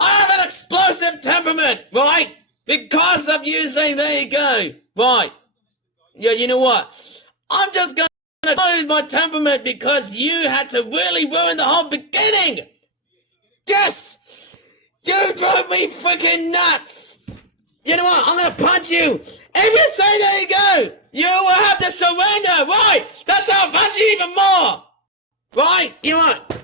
I have an explosive temperament, right? Because of you saying there you go. Right. Yeah, you know what? I'm just gonna lose my temperament because you had to really ruin the whole beginning! Yes! You drove me freaking nuts! You know what? I'm gonna punch you! If you say there you go! You will have to surrender! Right! That's how I'll punch you even more! Right? You know what?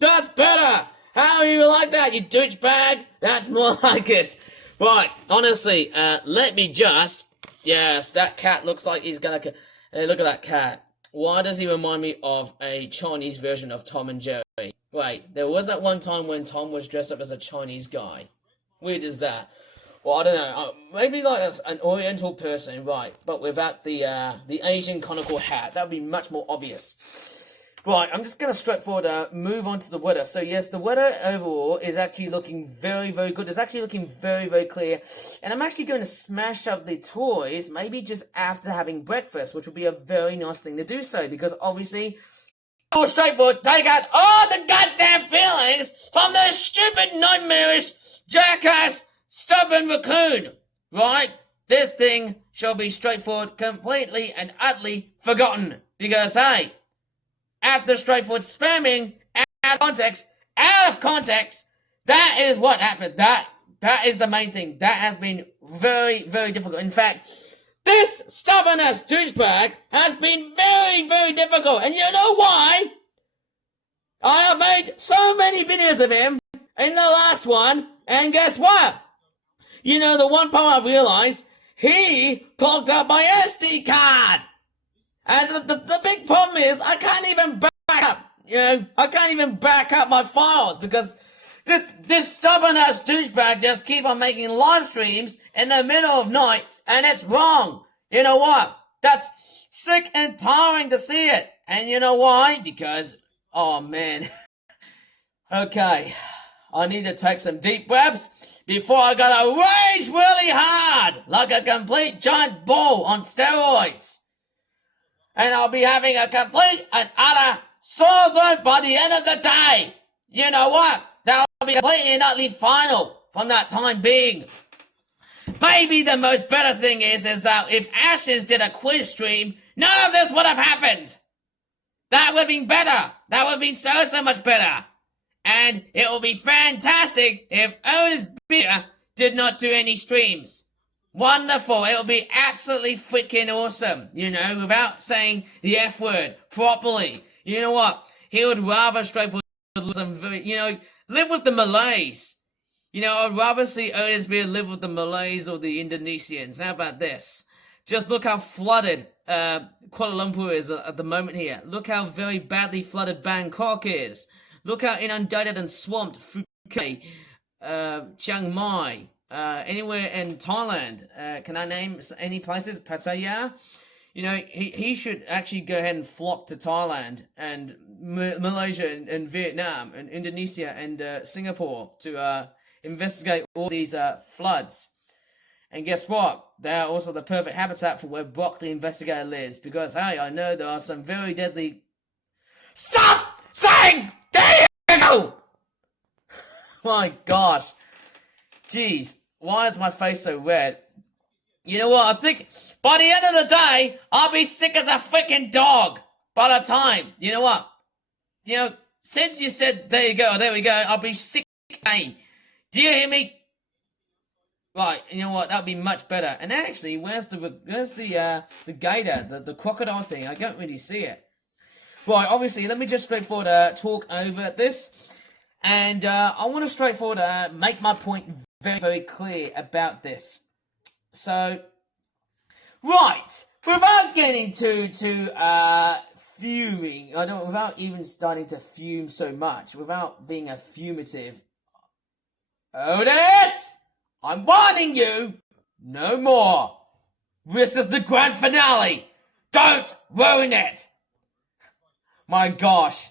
That's better! How do you like that, you douchebag? That's more like it. Right, honestly, let me just... Yes, that cat looks like he's gonna... Hey, look at that cat. Why does he remind me of a Chinese version of Tom and Jerry? Wait, there was that one time when Tom was dressed up as a Chinese guy. Weird as that. Well, I don't know. Maybe like an Oriental person, right? But without the Asian conical hat, that would be much more obvious. Right, I'm just gonna straightforward move on to the weather. So yes, the weather overall is actually looking very, very good. It's actually looking very, very clear. And I'm actually going to smash up the toys, maybe just after having breakfast, which would be a very nice thing to do so, because obviously, go straightforward, take out all the goddamn feelings from this stupid, nightmarish, jackass, stubborn raccoon, right? This thing shall be straightforward, completely and utterly forgotten. Because, hey, after straightforward spamming, out of context, that is what happened. That is the main thing. That has been very, very difficult. In fact, this stubborn-ass douchebag has been very, very difficult. And you know why? I have made so many videos of him in the last one, and guess what? You know, the one part I realized, he clogged up my SD card. And the big problem is, I can't even back up, I can't even back up my files because this stubborn-ass douchebag just keep on making live streams in the middle of night, and it's wrong. You know what? That's sick and tiring to see it. And you know why? Because, oh man. Okay, I need to take some deep breaths before I gotta rage really hard, like a complete giant ball on steroids. And I'll be having a complete and utter sore throat by the end of the day. You know what? That'll be completely and utterly final from that time being. Maybe the most better thing is that if Ashes did a quiz stream, none of this would have happened. That would have been better. That would have been so much better. And it will be fantastic if Otis Beer did not do any streams. Wonderful. It'll be absolutely freaking awesome. You know, without saying the F word properly. You know what? He would rather straightforward live with the Malays. You know, I'd rather see Otis Beer live with the Malays or the Indonesians. How about this? Just look how flooded Kuala Lumpur is at the moment here. Look how very badly flooded Bangkok is. Look how inundated and swamped Phuket, Chiang Mai, anywhere in Thailand. Can I name any places? Pattaya? You know, he should actually go ahead and flock to Thailand and Malaysia and Vietnam and Indonesia and Singapore to investigate all these floods. And guess what? They are also the perfect habitat for where Brock the Investigator lives. Because, hey, I know there are some very deadly... Stop saying there you go! My gosh. Jeez, why is my face so red? You know what, I think by the end of the day, I'll be sick as a freaking dog by the time. You know what? You know, since you said there you go, there we go, I'll be sick again. Do you hear me? Right, you know what, that would be much better. And actually, where's the gator, the crocodile thing? I don't really see it. Right, obviously, let me just straightforward talk over this. And I want to straightforward make my point very, very clear about this. So, right, without getting to fuming, without even starting to fume so much, without being a fumative, Otis, I'm warning you, no more. This is the grand finale. Don't ruin it. My gosh.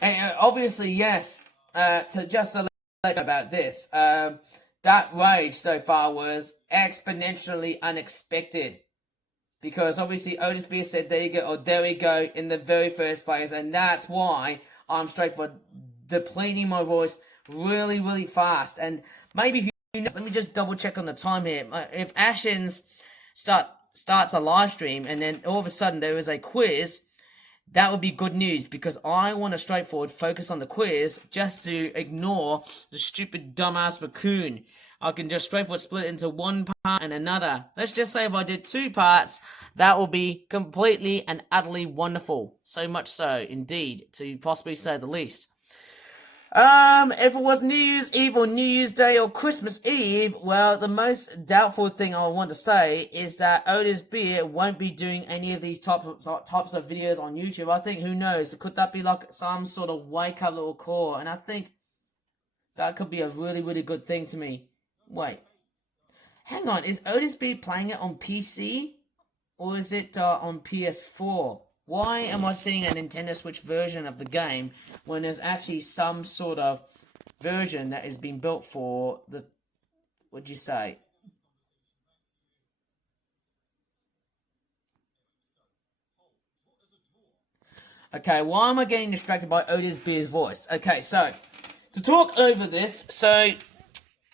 And obviously, yes, to just about this, that rage so far was exponentially unexpected. Because obviously Otis Beer said there you go, or there we go in the very first place. And that's why I'm straightforward depleting my voice really, really fast. And maybe, let me just double check on the time here. If Ashens starts a live stream and then all of a sudden there is a quiz, that would be good news, because I want to straightforward focus on the quiz just to ignore the stupid dumbass raccoon. I can just straightforward split into one part and another. Let's just say if I did 2 parts, that will be completely and utterly wonderful. So much so, indeed, to possibly say the least. If it was New Year's Eve or New Year's Day or Christmas Eve, well, the most doubtful thing I want to say is that Otis Beer won't be doing any of these types of videos on YouTube. I think, who knows, could that be like some sort of wake-up little call? And I think that could be a really, really good thing to me. Wait, hang on, is Otis Beer playing it on PC? Or is it on PS4? Why am I seeing a Nintendo Switch version of the game when there's actually some sort of version that is being built for the... What'd you say? Okay, why am I getting distracted by Otis Beer's voice? Okay, so, to talk over this, so,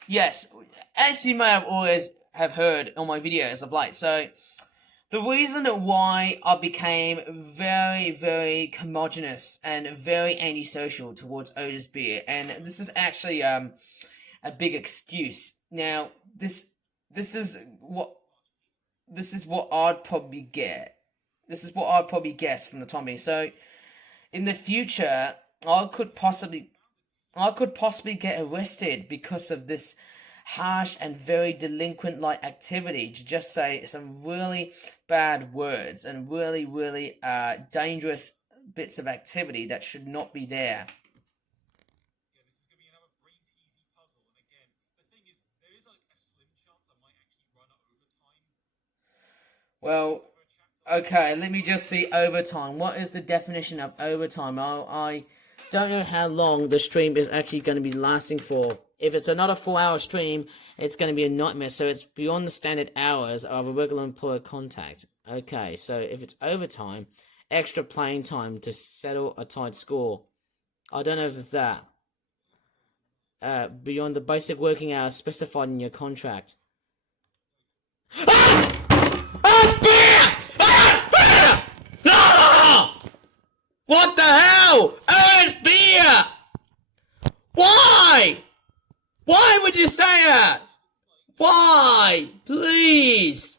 yes, as you may have always have heard on my videos of late, so... The reason why I became very, very homogenous and very antisocial towards Otis Beer, and this is actually a big excuse. Now, this is what I'd probably get. This is what I'd probably guess from the time being. So, in the future, I could possibly get arrested because of this harsh and very delinquent-like activity, to just say some really bad words and really, really dangerous bits of activity that should not be there. Yeah, this is going to be another brain teasy puzzle, and again, the thing is, there is like a slim chance I might actually run overtime. Well, okay, let me just see overtime. What is the definition of overtime? I don't know how long the stream is actually going to be lasting for. If it's another 4-hour stream, it's going to be a nightmare. So it's beyond the standard hours of a regular employer contact. Okay, so if it's overtime, extra playing time to settle a tight score. I don't know if it's that. Beyond the basic working hours specified in your contract. What the hell? OS Beer! Why? Why would you say that? Why? Please.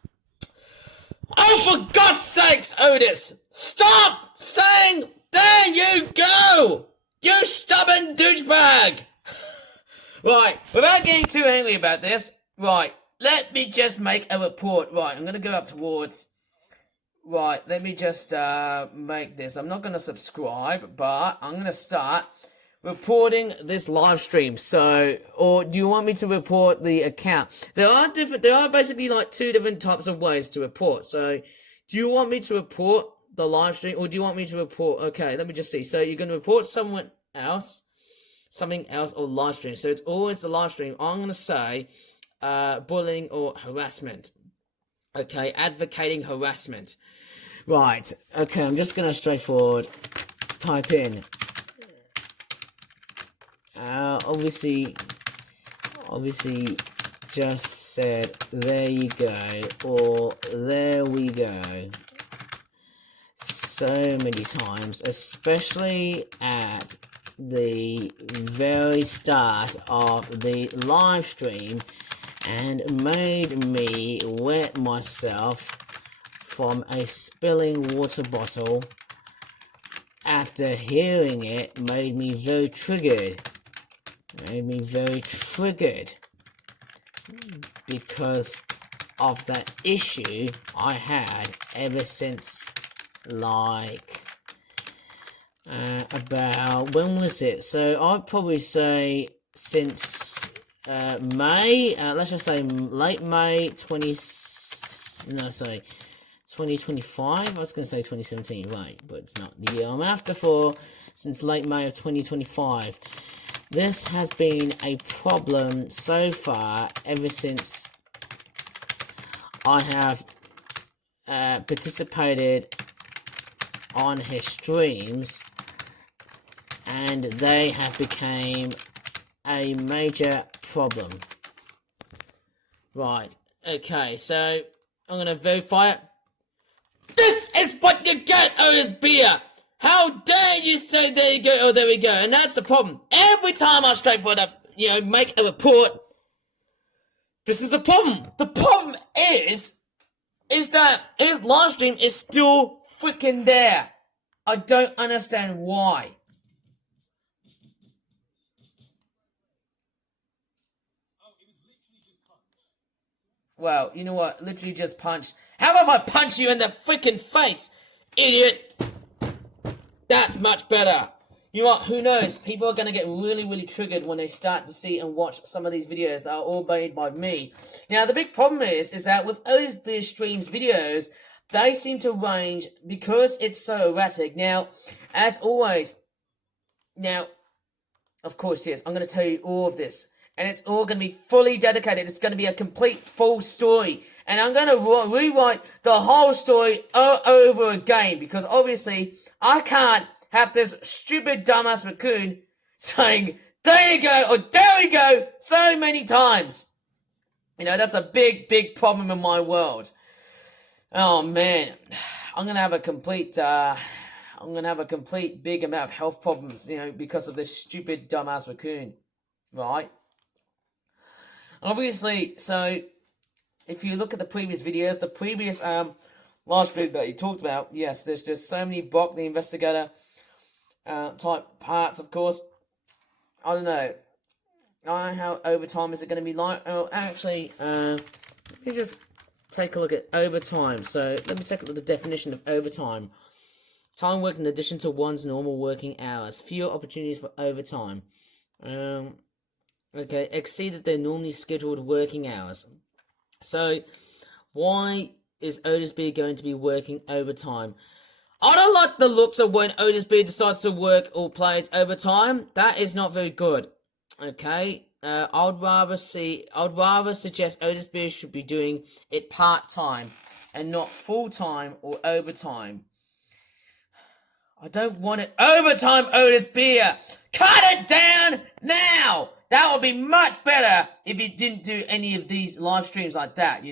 Oh, for God's sakes, Otis! Stop saying, there you go! You stubborn douchebag! Right, without getting too angry about this, right, let me just make a report. Right, I'm gonna go up towards... Right, let me just make this. I'm not gonna subscribe, but I'm gonna start reporting this live stream. So, or do you want me to report the account? There are basically like two different types of ways to report. So, do you want me to report the live stream, or do you want me to report? Okay, let me just see. So you're gonna report something else, or live stream. So it's always the live stream. I'm gonna say bullying or harassment. Okay, advocating harassment. Right. Okay, I'm just gonna straightforward type in. Obviously, just said there you go, or there we go, so many times, especially at the very start of the live stream, and made me wet myself from a spilling water bottle. After hearing it, made me very triggered. Because of that issue I had ever since, like, about, when was it? So I'd probably say since May, let's just say late May 2025. I was going to say 2017, right, but it's not the year I'm after. For since late May of 2025. This has been a problem so far ever since I have participated on his streams, and they have become a major problem. Right, okay, so I'm going to verify it. This is what you get, Otis Beer! How dare you say there you go, oh there we go, and that's the problem. Every time I straightforward up, make a report, this is the problem. The problem is that his live stream is still freaking there. I don't understand why. Oh, it was literally just punch. Well, you know what, literally just punched. How about if I punch you in the freaking face, idiot? That's much better. You know what, who knows? People are going to get really, really triggered when they start to see and watch some of these videos that are all made by me. Now, the big problem is that with Otis Beer Streams videos, they seem to range because it's so erratic. Now, as always, of course, yes, I'm going to tell you all of this. And it's all going to be fully dedicated. It's going to be a complete, full story. And I'm going to rewrite the whole story all over again. Because obviously, I can't have this stupid dumbass raccoon saying, there you go, or there we go, so many times. That's a big, big problem in my world. Oh, man. I'm going to have a complete big amount of health problems, because of this stupid dumbass raccoon. Right? Obviously, so if you look at the previous videos, the previous live stream that you talked about, yes, there's just so many Brock the Investigator type parts, of course. I don't know. I don't know how overtime is it going to be like. Oh, actually, let me just take a look at overtime. So let me take a look at the definition of overtime. Time worked in addition to one's normal working hours. Fewer opportunities for overtime. Okay, exceeded their normally scheduled working hours. So, why is Otis Beer going to be working overtime? I don't like the looks of when Otis Beer decides to work or plays overtime. That is not very good. Okay, I'd rather suggest Otis Beer should be doing it part-time and not full-time or overtime. I don't want it overtime, Otis Beer. Cut it down now. That would be much better if you didn't do any of these live streams like that,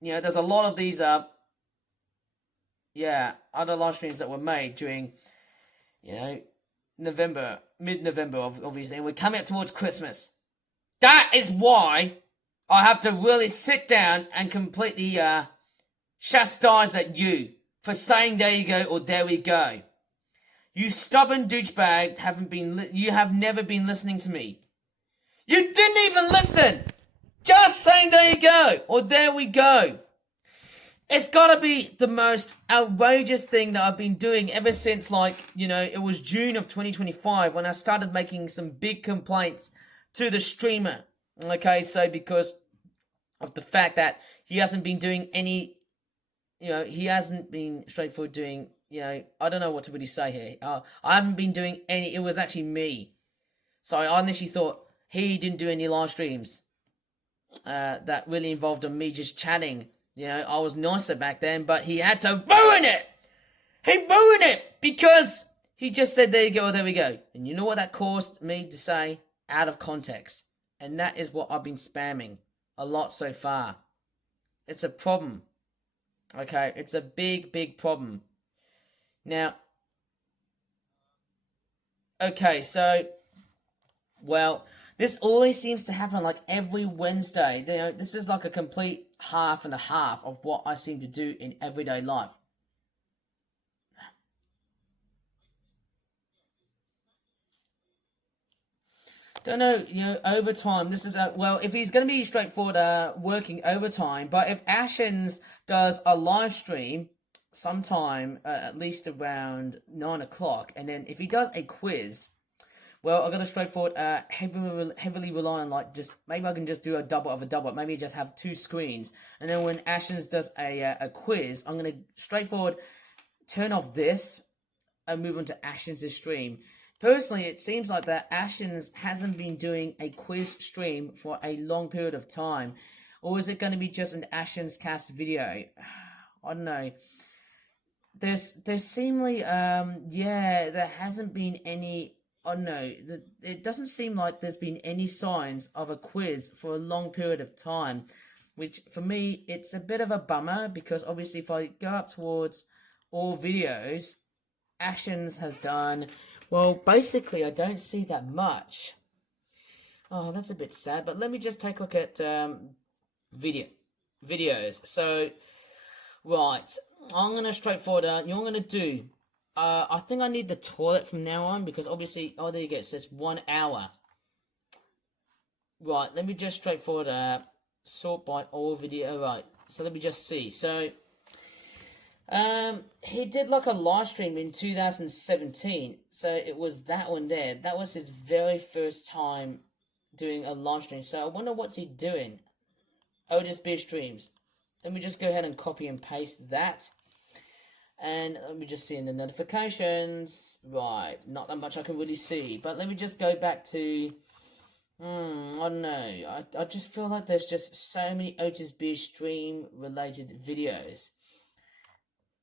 there's a lot of these, other live streams that were made during, November, mid-November, obviously, and we're coming up towards Christmas. That is why I have to really sit down and completely chastise at you for saying there you go or there we go. You stubborn douchebag you have never been listening to me. You didn't even listen! Just saying there you go or there we go. It's gotta be the most outrageous thing that I've been doing ever since, like, you know, it was June of 2025 when I started making some big complaints to the streamer. Okay, so because of the fact that he hasn't been doing any, you know, he hasn't been straightforward doing, you know, I don't know what to really say here. I haven't been doing any, it was actually me. So I initially thought he didn't do any live streams that really involved me just chatting. You know, I was nicer back then, but he had to ruin it! He ruined it! Because he just said, there you go, there we go. And you know what that caused me to say? Out of context. And that is what I've been spamming a lot so far. It's a problem. Okay, it's a big, big problem. Now, okay, so, well, this always seems to happen like every Wednesday. You know, this is like a complete half and a half of what I seem to do in everyday life. Don't know, you know, overtime, this is, well, if he's going to be straightforward working overtime, but if Ashens does a live stream sometime at least around 9 o'clock, and then if he does a quiz, well, I'm going to straightforward heavily rely on, like, just, maybe I can just do a double of a double, maybe just have 2 screens, and then when Ashens does a quiz, I'm going to straightforward turn off this and move on to Ashens' stream. Personally, it seems like that Ashens hasn't been doing a quiz stream for a long period of time. Or is it going to be just an Ashens cast video? I don't know. There's seemingly, yeah, there hasn't been any, I don't know, it doesn't seem like there's been any signs of a quiz for a long period of time. Which, for me, it's a bit of a bummer, because obviously if I go up towards all videos, Ashens has done... Well, basically, I don't see that much. Oh, that's a bit sad. But let me just take a look at videos. So, right. I'm going to straightforward. You know what I'm going to do? I think I need the toilet from now on, because obviously... Oh, there you go. It says 1 hour. Right, let me just straightforward sort by all video. Right, so let me just see. So... he did like a live stream in 2017, so it was that one there. That was his very first time doing a live stream, so I wonder what's he doing. Otis Beer Streams. Let me just go ahead and copy and paste that. And let me just see in the notifications. Right, not that much I can really see, but let me just go back to... I don't know. I just feel like there's just so many Otis Beer Stream related videos.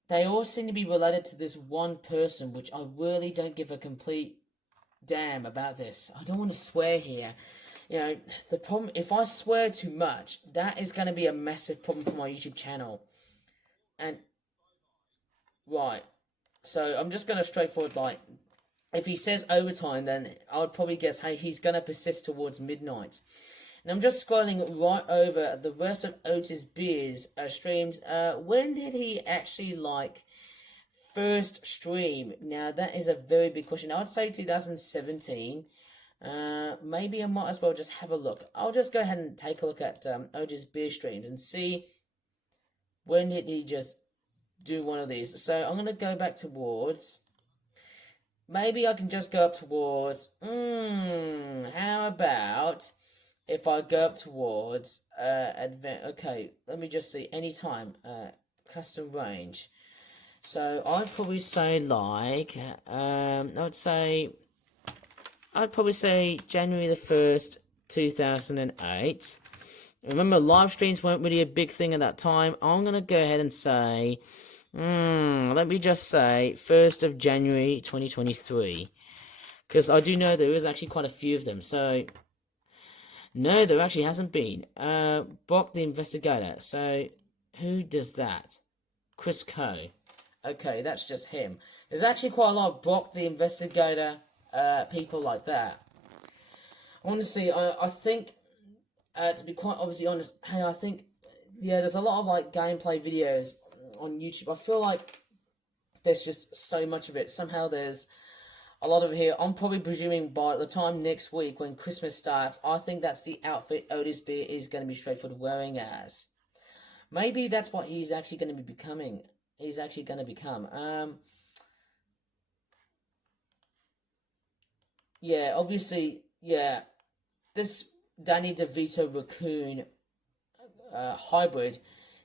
They all seem to be related to this one person, which I really don't give a complete damn about this. I don't want to swear here. You know, the problem, if I swear too much, that is going to be a massive problem for my YouTube channel. And, right, so I'm just going to straightforward, like, if he says overtime, then I would probably guess, hey, he's going to persist towards midnight. And I'm just scrolling right over the rest of Otis Beer's streams. When did he actually, like, first stream? Now, that is a very big question. I would say 2017. Maybe I might as well just have a look. I'll just go ahead and take a look at Otis Beer streams and see when did he just do one of these. So I'm going to go back towards... Maybe I can just go up towards... how about... If I go up towards okay, let me just see, anytime, custom range. So I'd probably say like, I'd probably say January the 1st, 2008. Remember, live streams weren't really a big thing at that time. I'm going to go ahead and say, let me just say 1st of January, 2023. Because I do know there is actually quite a few of them, so... No, there actually hasn't been. Brock the Investigator. So, who does that? Chris Coe. Okay, that's just him. There's actually quite a lot of Brock the Investigator people like that. I want to see, I think to be quite obviously honest, hey, I think, yeah, there's a lot of like gameplay videos on YouTube. I feel like there's just so much of it. Somehow there's a lot of it here. I'm probably presuming by the time next week when Christmas starts, I think that's the outfit Otis Beer is going to be straightforward wearing as. Maybe that's what he's actually going to be becoming. He's actually going to become. Yeah, obviously, yeah. This Danny DeVito raccoon hybrid,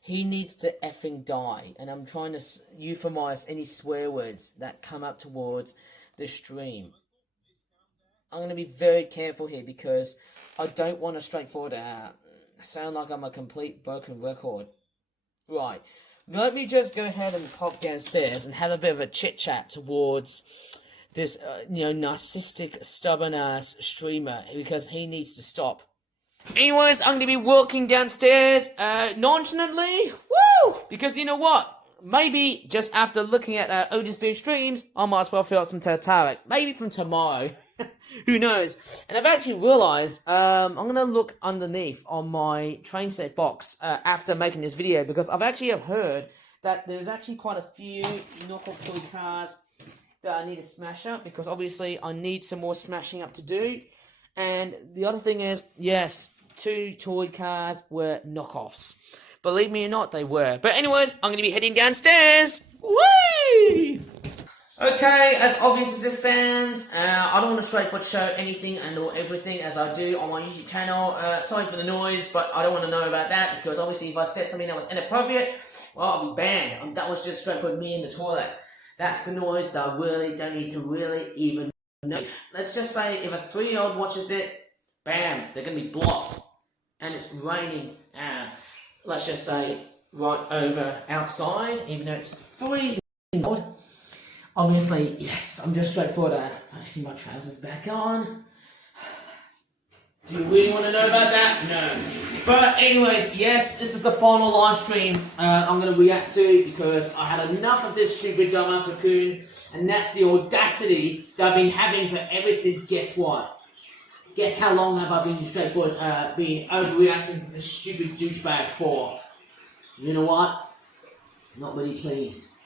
he needs to effing die. And I'm trying to euphemize any swear words that come up towards the stream. I'm going to be very careful here because I don't want to straightforward sound like I'm a complete broken record. Right. Let me just go ahead and pop downstairs and have a bit of a chit-chat towards this, narcissistic, stubborn-ass streamer because he needs to stop. Anyways, I'm going to be walking downstairs nonchalantly. Woo! Because you know what? Maybe just after looking at Otis Beer streams, I might as well fill up some Tartaric. Maybe from tomorrow. Who knows? And I've actually realised I'm going to look underneath on my train set box after making this video because I've actually heard that there's actually quite a few knockoff toy cars that I need to smash up because obviously I need some more smashing up to do. And the other thing is, yes, 2 toy cars were knockoffs. Believe me or not, they were. But anyways, I'm going to be heading downstairs. Whee! Okay, as obvious as this sounds, I don't want to straightforward show anything and or everything as I do on my YouTube channel. Sorry for the noise, but I don't want to know about that because obviously if I said something that was inappropriate, well, I'll be banned. That was just straightforward me in the toilet. That's the noise that I really don't need to really even know. Let's just say if a 3-year-old watches it, bam, they're going to be blocked. And it's raining, let's just say, right over outside, even though it's freezing cold. Obviously, yes, I'm just straightforward. Placing my trousers back on. Do you really want to know about that? No. But anyways, yes, this is the final live stream I'm going to react to because I had enough of this stupid dumbass raccoon, and that's the audacity that I've been having for ever since, guess what? Guess how long have I been straightforward been overreacting to this stupid douchebag for? You know what? Not really pleased.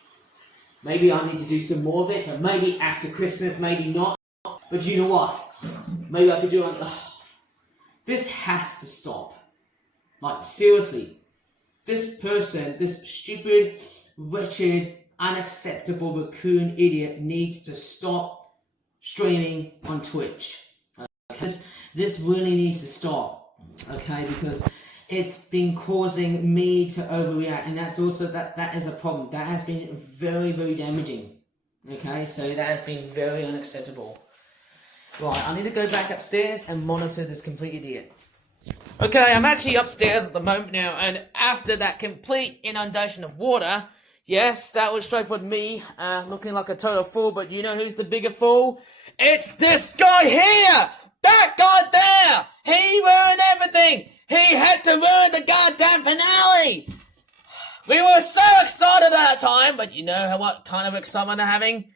Maybe I need to do some more of it, but maybe after Christmas, maybe not. But you know what? Maybe I could do it. This has to stop. Like, seriously. This person, this stupid, wretched, unacceptable raccoon idiot needs to stop streaming on Twitch. Okay? This really needs to stop. Okay? Because it's been causing me to overreact, and that's also that is a problem. That has been very, very damaging. Okay, so that has been very unacceptable. Right, I need to go back upstairs and monitor this complete idiot. Okay, I'm actually upstairs at the moment now, and after that complete inundation of water, yes, that was straightforward me, looking like a total fool, but you know who's the bigger fool? It's this guy here! That guy there! He ruined everything! He had to ruin the goddamn finale! We were so excited at that time, but you know what kind of excitement I'm having?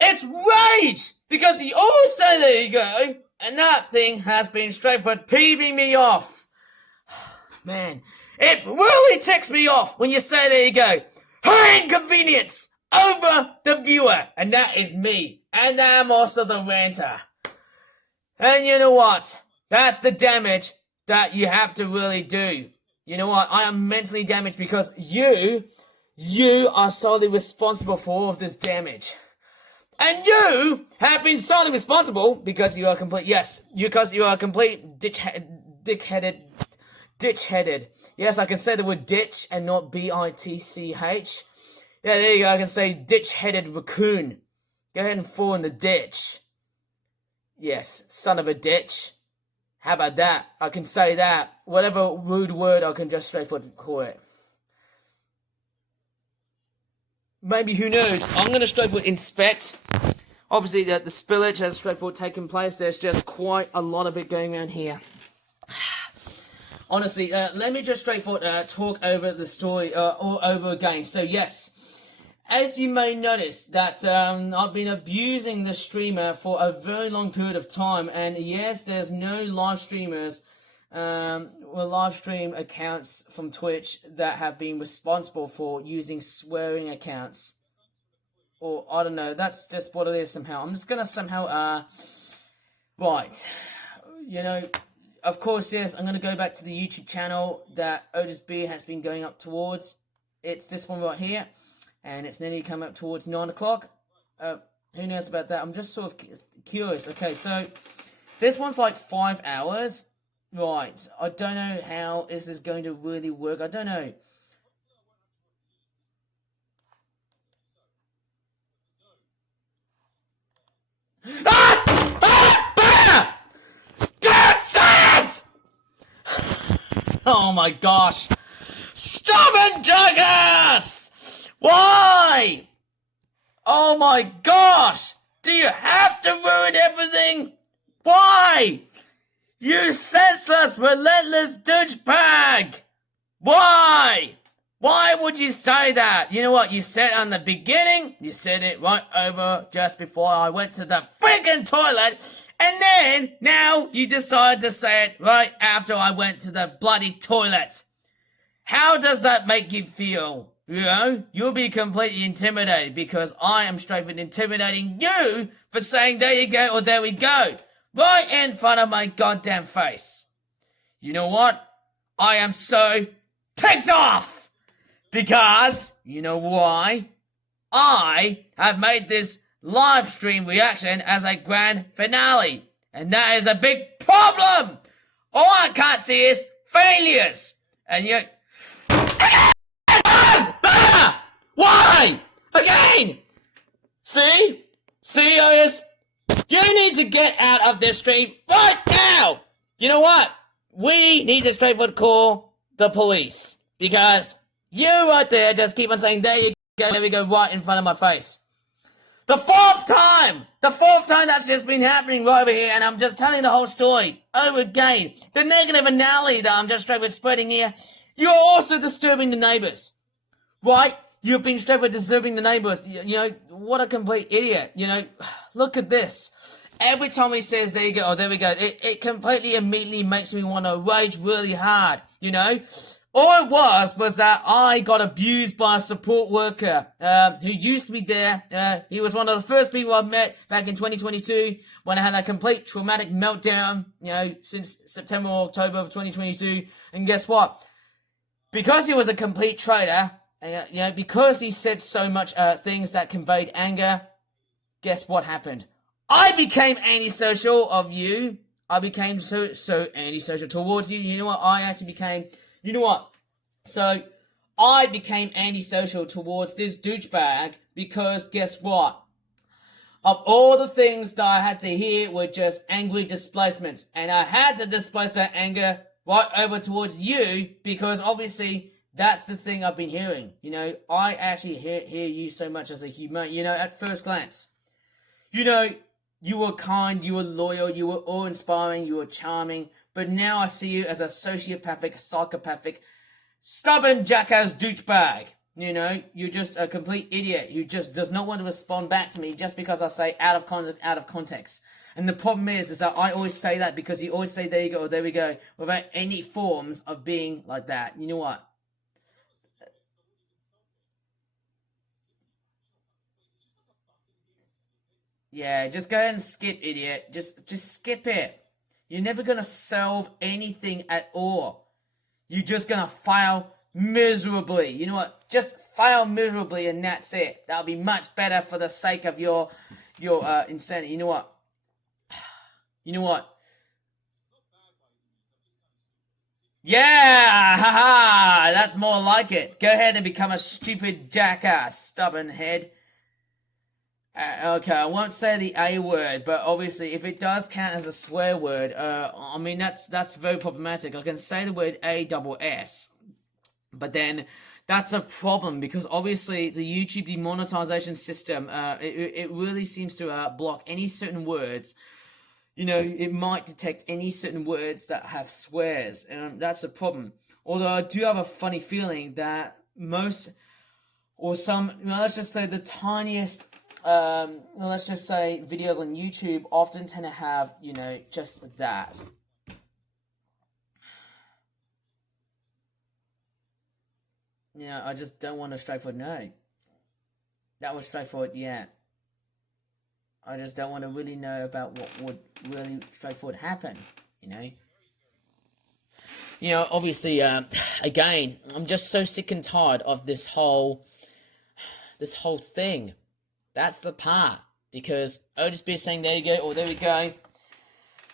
It's rage! Because you all say there you go, and that thing has been straightforward peeving me off. Man, it really ticks me off when you say there you go. Her inconvenience over the viewer, and that is me, and I'm also the ranter. And you know what? That's the damage that you have to really do. You know what? I am mentally damaged because you are solely responsible for all of this damage. And you have been solely responsible because you are complete, because you are a complete ditch-headed. Yes, I can say the word ditch and not B-I-T-C-H. Yeah, there you go, I can say ditch-headed raccoon. Go ahead and fall in the ditch. Yes, son of a ditch. How about that? I can say that. Whatever rude word, I can just straightforward call it. Maybe, who knows? I'm going to straightforward inspect. Obviously, the spillage has straightforward taken place. There's just quite a lot of it going around here. Honestly, let me just straightforward talk over the story all over again. So, yes. As you may notice that I've been abusing the streamer for a very long period of time, and yes, there's no live streamers live stream accounts from Twitch that have been responsible for using swearing accounts. Or, I don't know, that's just what it is somehow. I'm just gonna somehow, right. You know, of course, yes, I'm gonna go back to the YouTube channel that Otis B has been going up towards. It's this one right here. And it's nearly come up towards 9 o'clock. Who knows about that? I'm just sort of curious. Okay, so this one's like 5 hours. Right, I don't know how this is going to really work. I don't know. Oh my gosh! Stubborn jackass! Why? Oh my gosh! Do you have to ruin everything? Why? You senseless, relentless douchebag! Why? Why would you say that? You know what? You said it on the beginning. You said it right over just before I went to the freaking toilet. And then, now, you decide to say it right after I went to the bloody toilet. How does that make you feel? You know, you'll be completely intimidated because I am straight for intimidating you for saying there you go or there we go. Right in front of my goddamn face. You know what? I am so ticked off. Because, you know why? I have made this live stream reaction as a grand finale. And that is a big problem. All I can't see is failures. And you... Why? Again! See? See, Otis? You need to get out of this stream right now! You know what? We need to straightforward call the police. Because you right there just keep on saying, there you go, there we go, right in front of my face. The fourth time that's just been happening right over here, and I'm just telling the whole story over again. The negative finale that I'm just straightforward spreading here. You're also disturbing the neighbors. Right? You've been straightforward disturbing the neighbors. You know, what a complete idiot. You know, look at this. Every time he says, there you go, oh, there we go, it completely immediately makes me want to rage really hard, you know? All it was that I got abused by a support worker, who used to be there. He was one of the first people I met back in 2022 when I had a complete traumatic meltdown, you know, since September or October of 2022. And guess what? Because he was a complete traitor, you know, because he said so much, things that conveyed anger, guess what happened? I became antisocial of you. I became so antisocial towards you. You know what? I actually became, you know what? So, I became antisocial towards this douchebag because guess what? Of all the things that I had to hear were just angry displacements. And I had to displace that anger right over towards you because obviously that's the thing I've been hearing. You know, I actually hear you so much as a human, you know, at first glance. You know, you were kind, you were loyal, you were awe-inspiring, you were charming, but now I see you as a sociopathic, psychopathic, stubborn jackass douchebag. You know, you're just a complete idiot who just does not want to respond back to me just because I say out of context. And the problem is that I always say that because you always say there you go, or there we go, without any forms of being like that. You know what? Yeah, just go ahead and skip, idiot. Just skip it. You're never gonna solve anything at all. You're just gonna fail miserably. You know what? Just fail miserably and that's it. That'll be much better for the sake of your insanity. You know what? You know what? Yeah, haha, that's more like it. Go ahead and become a stupid jackass, stubborn head. Okay, I won't say the A word, but obviously if it does count as a swear word, I mean, that's very problematic. I can say the word ASS, but then that's a problem because obviously the YouTube demonetization system, it really seems to block any certain words. You know, it might detect any certain words that have swears, and that's a problem. Although I do have a funny feeling that most, or some, let's just say the tiniest, let's just say videos on YouTube often tend to have, you know, just that. I just don't want a straightforward no. That was straightforward, yeah. I just don't want to really know about what would really straightforward happen, obviously, again, I'm just so sick and tired of this whole thing. That's the part. Because Otis Beer saying, there you go, or there we go.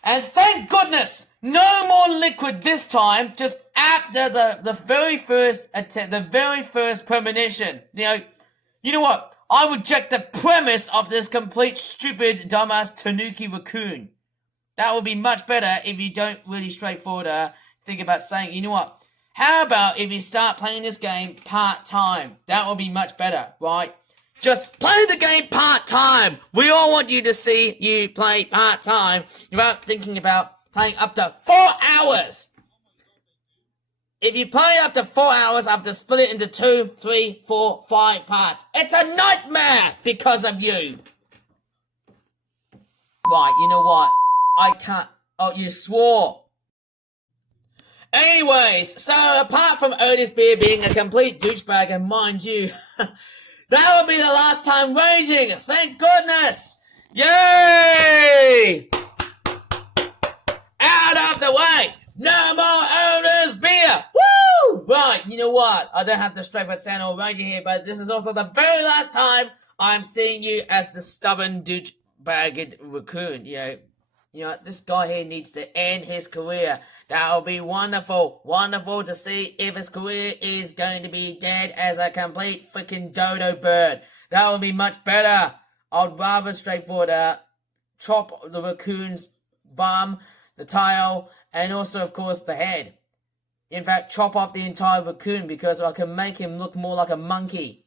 And thank goodness, no more liquid this time, just after the very first attempt, the very first premonition. You know what? I reject the premise of this complete stupid dumbass Tanuki raccoon. That would be much better if you don't really straightforward think about saying, you know what? How about if you start playing this game part-time? That would be much better, right? Just play the game part-time. We all want you to see you play part-time without thinking about playing up to 4 hours. If you play up to 4 hours, I have to split it into 2, 3, 4, 5 parts. It's a nightmare because of you. Right, you know what? I can't... Oh, you swore. Anyways, so apart from Otis Beer being a complete douchebag, and mind you, that will be the last time raging. Thank goodness. Yay! Out of the way. No more Otis Beer! Woo! Right, you know what? I don't have to straightforward sound or raging here, but this is also the very last time I'm seeing you as the stubborn douchebag raccoon. This guy here needs to end his career. That would be wonderful. Wonderful to see if his career is going to be dead as a complete freaking dodo bird. That would be much better. I'd rather straightforward chop the raccoon's bum, the tail, and also, of course, the head. In fact, chop off the entire raccoon because I can make him look more like a monkey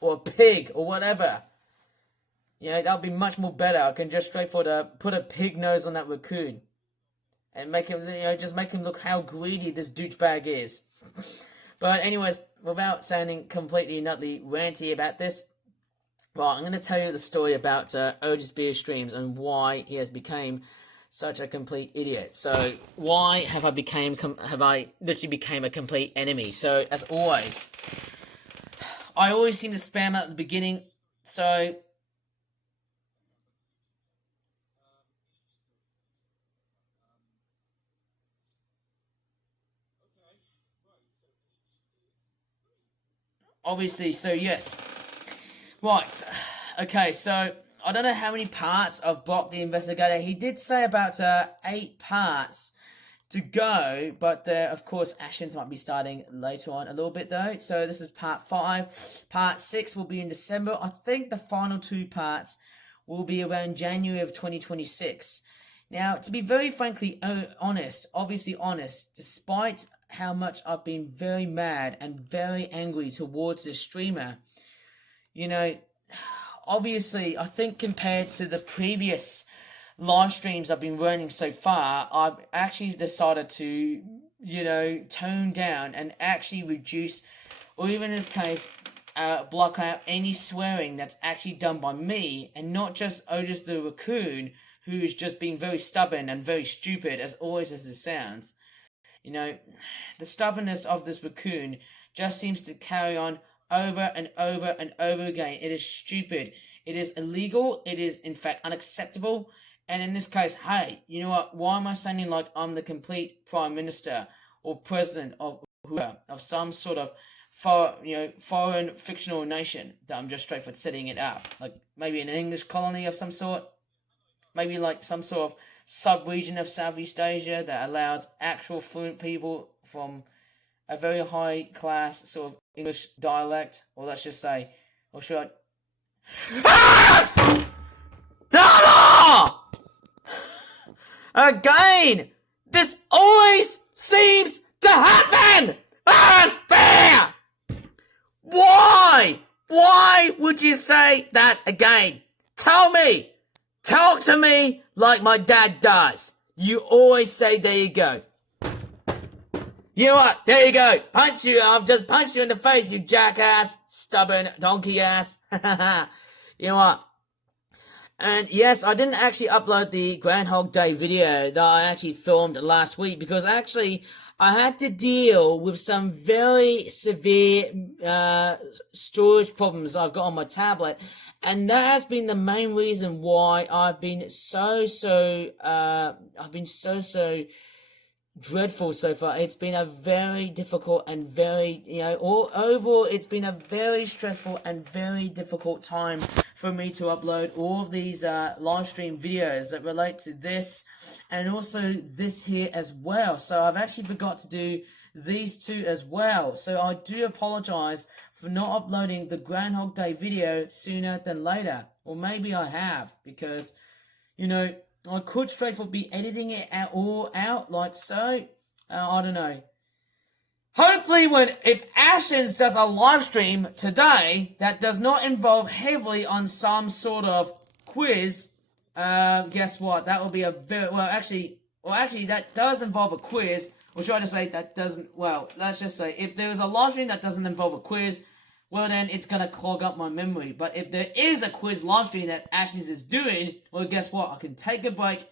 or a pig or whatever. That would be much more better. I can just straightforward put a pig nose on that raccoon and make him, just make him look how greedy this douchebag is. But anyways, without sounding completely and utterly ranty about this, well, I'm going to tell you the story about Otis Beer Streams and why he has become such a complete idiot. So, why have I literally became a complete enemy? So, as always, I always seem to spam at the beginning. So, obviously, so yes. Right. Okay, so I don't know how many parts of Brock the Investigator. He did say about 8 parts to go, but of course Ashens might be starting later on a little bit though. So this is part 5. Part 6 will be in December. I think the final 2 parts will be around January of 2026. Now, to be very frankly honest, despite how much I've been very mad and very angry towards this streamer, obviously, I think compared to the previous live streams I've been running so far, I've actually decided to, tone down and actually reduce, or even in this case, block out any swearing that's actually done by me, and not just Otis the Raccoon, who's just being very stubborn and very stupid, as always as it sounds. The stubbornness of this raccoon just seems to carry on over and over and over again. It is stupid. It is illegal. It is, in fact, unacceptable. And in this case, hey, you know what? Why am I sounding like I'm the complete prime minister or president of some sort of foreign fictional nation that I'm just straightforward setting it up? Like maybe an English colony of some sort? Maybe like some sort of sub-region of Southeast Asia that allows actual fluent people from a very high class sort of English dialect, or let's just say, or should I... Yes! No more! Again! This always seems to happen! Bear! Why? Why would you say that again? Tell me! Talk to me like my dad does. You always say, there you go. You know what? There you go. Punch you. I've just punched you in the face, you jackass. Stubborn donkey ass. You know what? And yes, I didn't actually upload the Groundhog Day video that I actually filmed last week because actually I had to deal with some very severe storage problems I've got on my tablet, and that has been the main reason why I've been so dreadful so far. It's been a very difficult and very, overall, it's been a very stressful and very difficult time for me to upload all of these live stream videos that relate to this and also this here as well. So I've actually forgot to do these two as well. So I do apologize for not uploading the Groundhog Day video sooner than later. Or maybe I have, because, I could straightforward be editing it out like so. I don't know. Hopefully if Ashens does a live stream today that does not involve heavily on some sort of quiz, guess what? That will be a very, actually that does involve a quiz. Or should I just say that doesn't, let's just say if there is a live stream that doesn't involve a quiz, well then it's gonna clog up my memory. But if there is a quiz live stream that Ashens is doing, well guess what? I can take a break,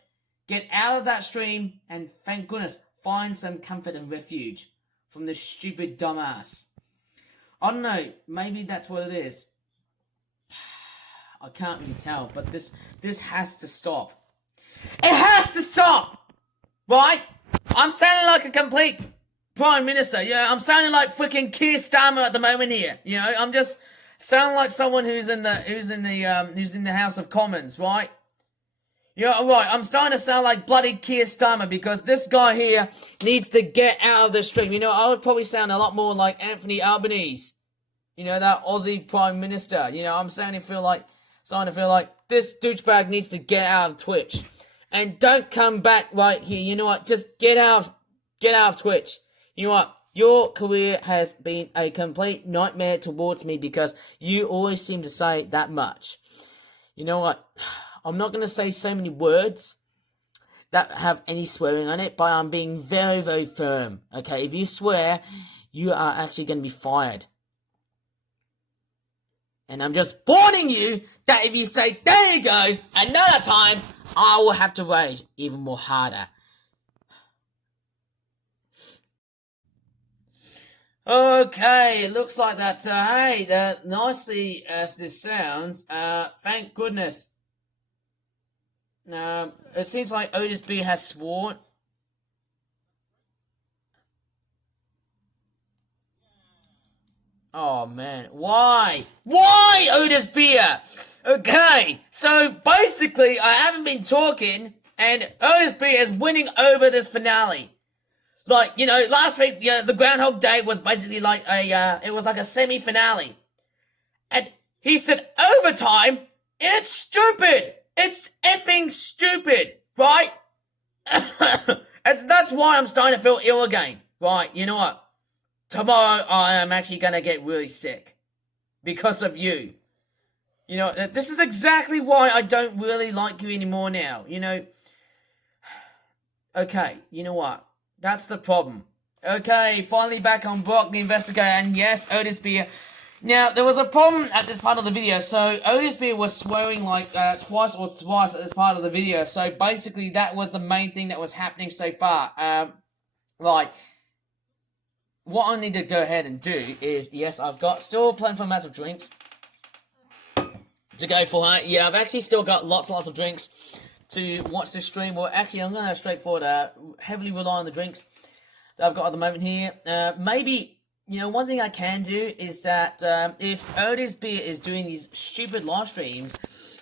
get out of that stream, and thank goodness, find some comfort and refuge from this stupid dumbass. I don't know, maybe that's what it is. I can't really tell, but this has to stop. It has to stop! Right? I'm sounding like a complete Prime Minister, I'm sounding like freaking Keir Starmer at the moment here. I'm just sounding like someone who's in the House of Commons, right? Right. I'm starting to sound like bloody Keir Starmer because this guy here needs to get out of the stream. I would probably sound a lot more like Anthony Albanese. That Aussie Prime Minister. I'm starting to feel like this douchebag needs to get out of Twitch, and don't come back right here. You know what? Just get out of Twitch. You know what? Your career has been a complete nightmare towards me because you always seem to say that much. You know what? I'm not going to say so many words that have any swearing on it, but I'm being very, very firm. Okay, if you swear, you are actually going to be fired. And I'm just warning you that if you say, there you go, another time, I will have to rage even more harder. Okay, it looks like that, nicely as this sounds, thank goodness. It seems like Otis B has sworn. Oh man, why? Why Otis Beer? Okay, so basically I haven't been talking and Otis Beer is winning over this finale. Like, last week, the Groundhog Day was basically like it was like a semi-finale. And he said, overtime, it's stupid. It's effing stupid, right? And that's why I'm starting to feel ill again. Right, you know what? Tomorrow, I am actually going to get really sick. Because of you. This is exactly why I don't really like you anymore now. Okay, you know what? That's the problem. Okay, finally back on Brock the Investigator, and yes, Otis Beer. Now, there was a problem at this part of the video, so Otis Beer was swearing like twice or thrice at this part of the video, so basically that was the main thing that was happening so far. Right. What I need to go ahead and do is, yes, I've got still plenty amounts of drinks to go for it. Yeah, I've actually still got lots of drinks to watch this stream. Well, actually, I'm going to straightforward heavily rely on the drinks that I've got at the moment here. Maybe, one thing I can do is that if Otis Beer is doing these stupid live streams,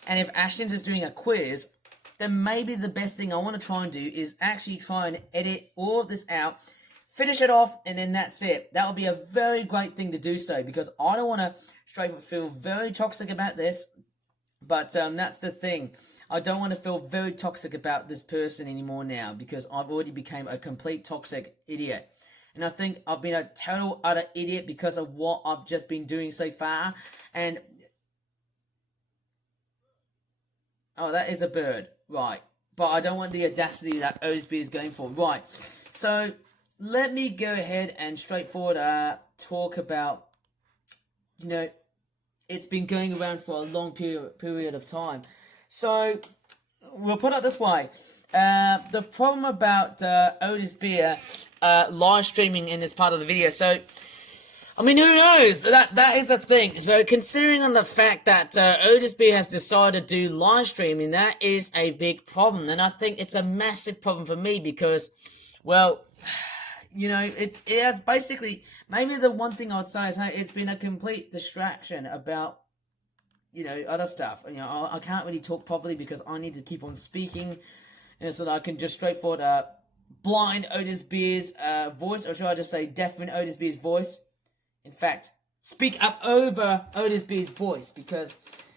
and if Ashton's is doing a quiz, then maybe the best thing I want to try and do is actually try and edit all of this out, finish it off, and then that's it. That would be a very great thing to do so, because I don't want to straightforward feel very toxic about this, but that's the thing. I don't want to feel very toxic about this person anymore now, because I've already become a complete toxic idiot. And I think I've been a total utter idiot because of what I've just been doing so far. And oh, that is a bird, right? But I don't want the audacity that Osby is going for, right? So let me go ahead and straightforward talk about, it's been going around for a long period of time. So we'll put it this way. The problem about Otis Beer live streaming in this part of the video. So, I mean, who knows? That is the thing. So, considering on the fact that Otis Beer has decided to do live streaming, that is a big problem. And I think it's a massive problem for me because, well, you know, it has basically, maybe the one thing I would say is, hey, it's been a complete distraction about, you know, other stuff. You know, I can't really talk properly because I need to keep on speaking, you know, so that I can just straightforward blind Otis Beer's voice, or should I just say deafen Otis Beer's voice? In fact, speak up over Otis Beer's voice, because,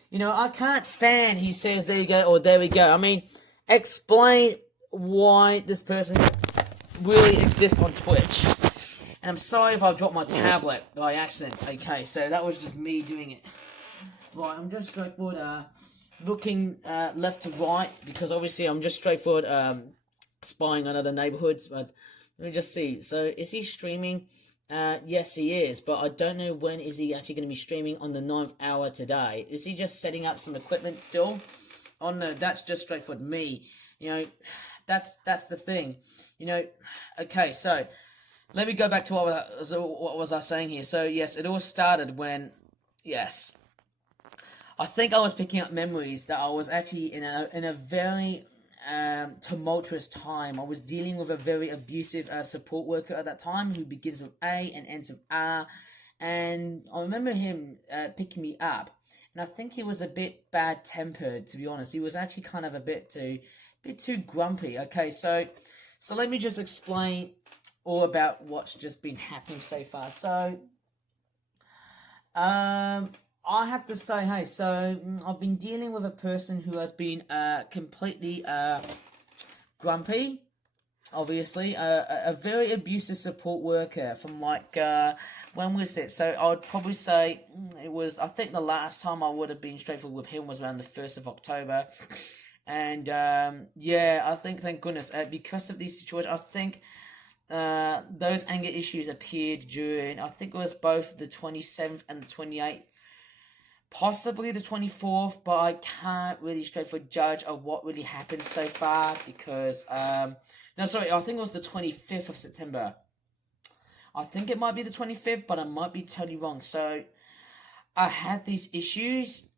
you know, I can't stand he says there you go or there we go. I mean, explain why this person really exists on Twitch. And I'm sorry if I've dropped my tablet by accident. Okay, so that was just me doing it. Right, I'm just straightforward looking left to right, because obviously I'm just straightforward spying on other neighborhoods. But let me just see. So is he streaming? Yes, he is, but I don't know when is he actually going to be streaming on the 9th hour today. Is he just setting up some equipment still? Oh no, that's just straightforward me. You know, that's the thing. You know, okay, so let me go back to what was I saying here. So yes, it all started when, yes, I think I was picking up memories that I was actually in a very tumultuous time. I was dealing with a very abusive support worker at that time who begins with A and ends with R, and I remember him picking me up, and I think he was a bit bad-tempered, to be honest. He was actually kind of a bit too grumpy. Okay, so let me just explain all about what's just been happening so far. So, I have to say, hey, so I've been dealing with a person who has been completely grumpy, obviously, a very abusive support worker from like, when was it? So I would probably say it was, I think the last time I would have been straightforward with him was around the 1st of October. And, yeah, I think, thank goodness, because of these situations, I think those anger issues appeared during, I think it was both the 27th and the 28th. Possibly the 24th, but I can't really straightforward judge of what really happened so far because, no, sorry, I think it was the 25th of September. I think it might be the 25th, but I might be totally wrong. So, I had these issues,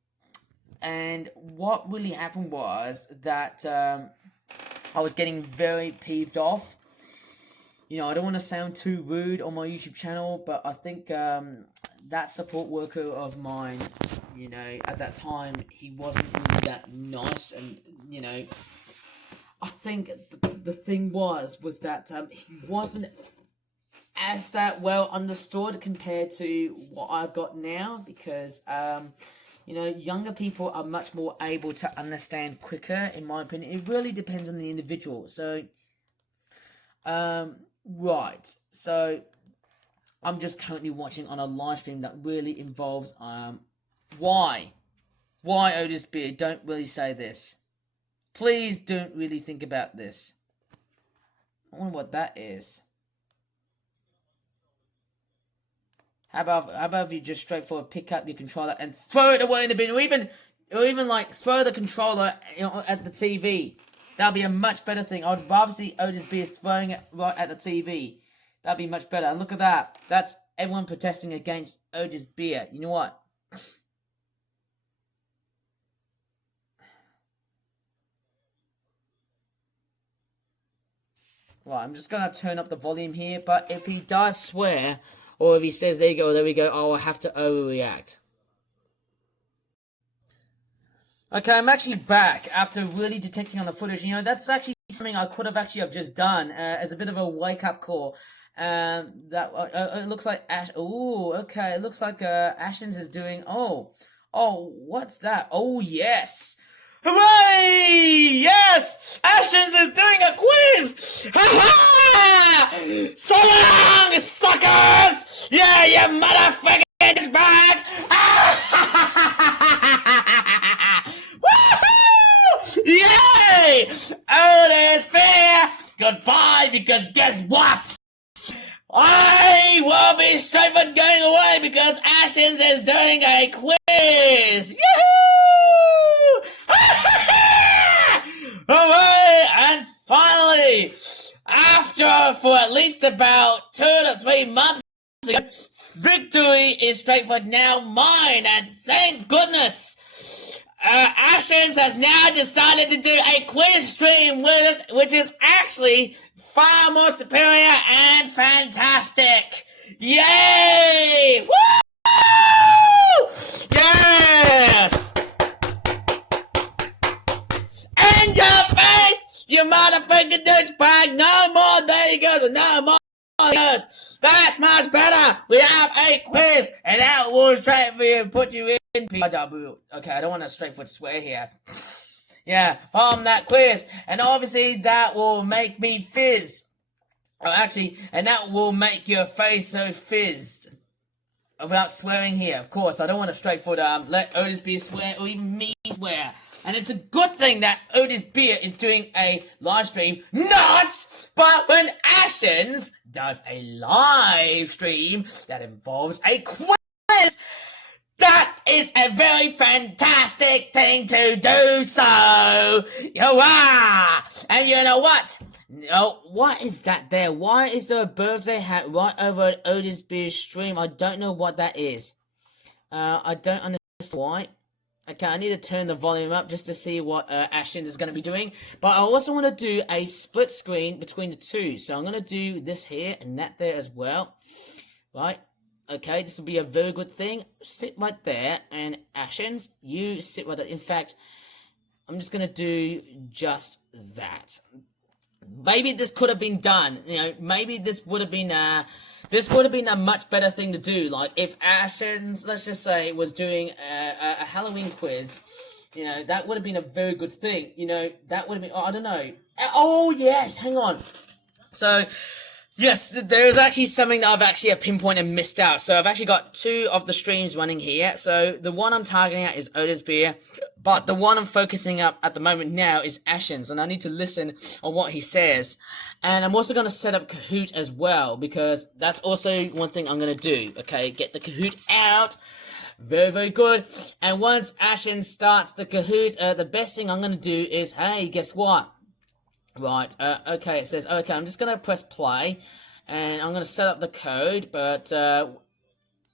and what really happened was that I was getting very peeved off. You know, I don't want to sound too rude on my YouTube channel, but I think that support worker of mine, you know, at that time, he wasn't really that nice, and, you know, I think the thing was that he wasn't as that well understood compared to what I've got now, because, you know, younger people are much more able to understand quicker, in my opinion. It really depends on the individual. So, right, so I'm just currently watching on a live stream that really involves, why Otis Beer? Don't really say this. Please don't really think about this. I wonder what that is. How about if you just straightforward pick up your controller and throw it away in the bin, or even like throw the controller, you know, at the TV. That'd be a much better thing. I would rather see Otis Beer throwing it right at the TV. That'd be much better. And look at that. That's everyone protesting against Otis Beer. You know what? Right, I'm just going to turn up the volume here. But if he does swear, or if he says, there we go, oh, I have to overreact. Okay, I'm actually back after really detecting on the footage. You know, that's actually something I could have just done as a bit of a wake-up call. It looks like it looks like Ashens is doing. Oh, what's that? Oh, yes. Hooray! Yes! Ashens is doing a quiz! Ha-ha! So long, suckers! Yeah, you motherfucking back! Woohoo! Yay! Otis Beer! Goodbye, because guess what? I will be straightforward going away because Ashens is doing a quiz! Yoo-hoo! Hooray! And finally, for at least about 2 to 3 months ago, victory is straightforward now mine, and thank goodness. Ashes has now decided to do a quiz stream with us, which is actually far more superior and fantastic. Yay! Woo! Yes! In your face, you motherfucking douchebag! No more there you go, no more. Yes, that's much better. We have a quiz, and that will straight for you and put you in PW. Okay, I don't want to straightforward swear here. Yeah, from that quiz, and obviously that will make me fizz. Oh, actually, and that will make your face so fizzed. Without swearing here, of course. I don't want to straightforward let Otis Beer swear or even me swear. And it's a good thing that Otis Beer is doing a live stream. Not! But when Ashens does a live stream that involves a quiz, that is a very fantastic thing to do so. Hurrah! And you know what? No, what is that there? Why is there a birthday hat right over at Otis Beer's stream? I don't know what that is. I don't understand why. Okay, I need to turn the volume up just to see what Ashton is going to be doing. But I also want to do a split screen between the two. So I'm going to do this here and that there as well. Right? Okay, this will be a very good thing. Sit right there, and Ashens, you sit right there. In fact, I'm just going to do just that. Maybe this could have been done. You know, maybe this would have been a much better thing to do. Like if Ashens, let's just say, was doing a Halloween quiz, you know, that would have been a very good thing. You know, that would have been. Oh, I don't know. Oh yes, hang on. So. Yes, there's actually something that I've actually pinpointed and missed out. So I've actually got 2 of the streams running here. So the one I'm targeting at is Otis Beer, but the one I'm focusing up at the moment now is Ashens, and I need to listen on what he says. And I'm also going to set up Kahoot as well, because that's also one thing I'm going to do. Okay, get the Kahoot out. Very, very good. And once Ashens starts the Kahoot, the best thing I'm going to do is, hey, guess what? Right, okay, it says, okay, I'm just going to press play, and I'm going to set up the code, but,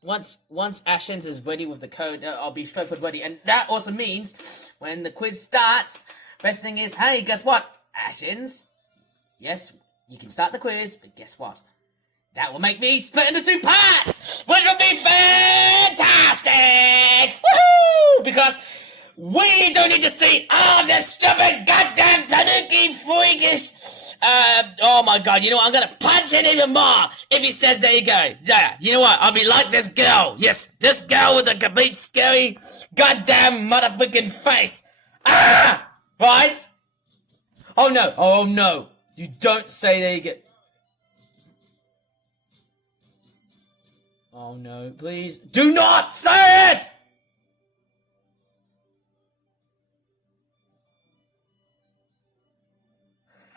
once Ashens is ready with the code, I'll be straightforward ready, and that also means, when the quiz starts, best thing is, hey, guess what, Ashens? Yes, you can start the quiz, but guess what? That will make me split into 2 parts, which will be fantastic! Woohoo! Because we don't need to see all of this stupid goddamn tanuki freakish, oh my god, you know what, I'm gonna punch it even more if he says there you go. Yeah, you know what, I'll be like this girl. Yes, this girl with a complete scary goddamn motherfucking face. Ah! Right? Oh no, you don't say there you go. Oh no, please, do not say it!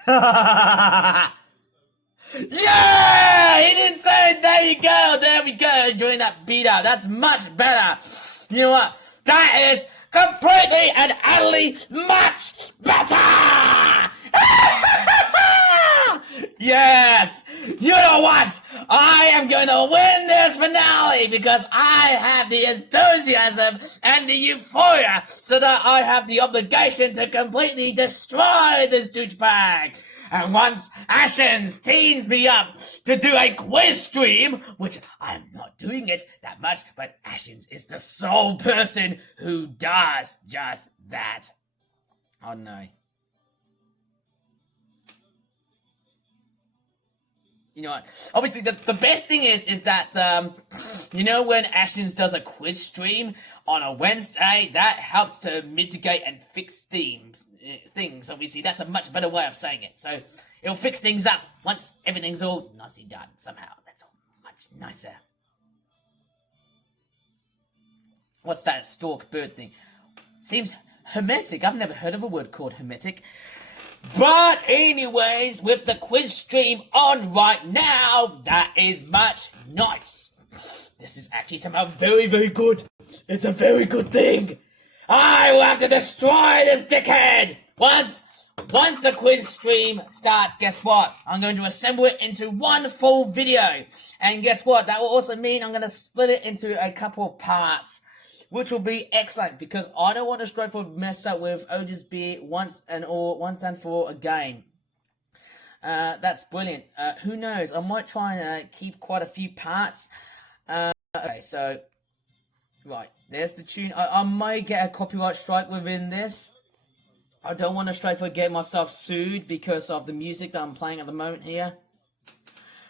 Yeah! He didn't say it. There you go. There we go. Enjoying that beat up. That's much better. You know what? That is completely and utterly much better. Yes. You know what? I am going to win this finale because I have the enthusiasm and the euphoria so that I have the obligation to completely destroy this douchebag. And once Ashens teams me up to do a quiz stream, which I'm not doing it that much, but Ashens is the sole person who does just that. Oh no. You know what? Obviously, the best thing is that, you know, when Ashens does a quiz stream on a Wednesday, that helps to mitigate and fix things. Obviously, that's a much better way of saying it. So, it'll fix things up once everything's all nicely done somehow. That's all much nicer. What's that stork bird thing? Seems hermetic. I've never heard of a word called hermetic. But anyways, with the quiz stream on right now, that is much nice. This is actually somehow very, very good. It's a very good thing. I will have to destroy this dickhead. Once once the quiz stream starts, guess what? I'm going to assemble it into one full video. And guess what? That will also mean I'm going to split it into a couple of parts, which will be excellent because I don't want to straightforward mess up with Otis Beer once and for all again. That's brilliant. Who knows? I might try and keep quite a few parts. Okay, so right, there's the tune. I may get a copyright strike within this. I don't want to straightforward get myself sued because of the music that I'm playing at the moment here.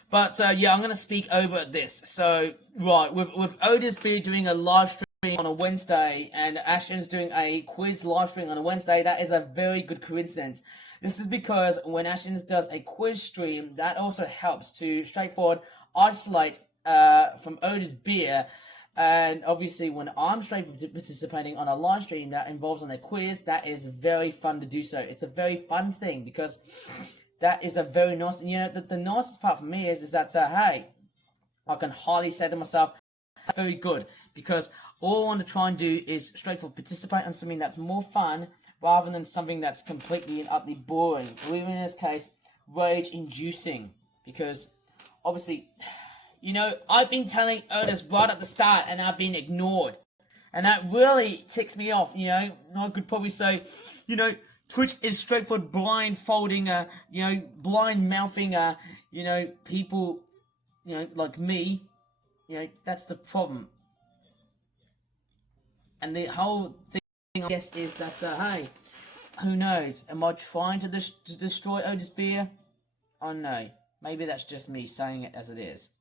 But yeah, I'm going to speak over this. So, right, with Otis Beer doing a live stream on a Wednesday and Ashton's doing a quiz live stream on a Wednesday, that is a very good coincidence. This is because when Ashton's does a quiz stream, that also helps to straightforward isolate from Otis Beer. And obviously, when I'm participating on a live stream that involves on a quiz, that is very fun to do so. It's a very fun thing because that is a very nice. You know, the nicest part for me is that hey, I can highly say to myself, that's very good because all I want to try and do is straightforward participate on something that's more fun rather than something that's completely and utterly boring, or even in this case, rage-inducing. Because obviously, you know, I've been telling Otis right at the start and I've been ignored. And that really ticks me off, you know. I could probably say, you know, Twitch is straightforward blindfolding, you know, blind-mouthing, you know, people, you know, like me. You know, that's the problem. And the whole thing, I guess, is that, hey, who knows? Am I trying to destroy Otis Beer? Oh, no. Maybe that's just me saying it as it is.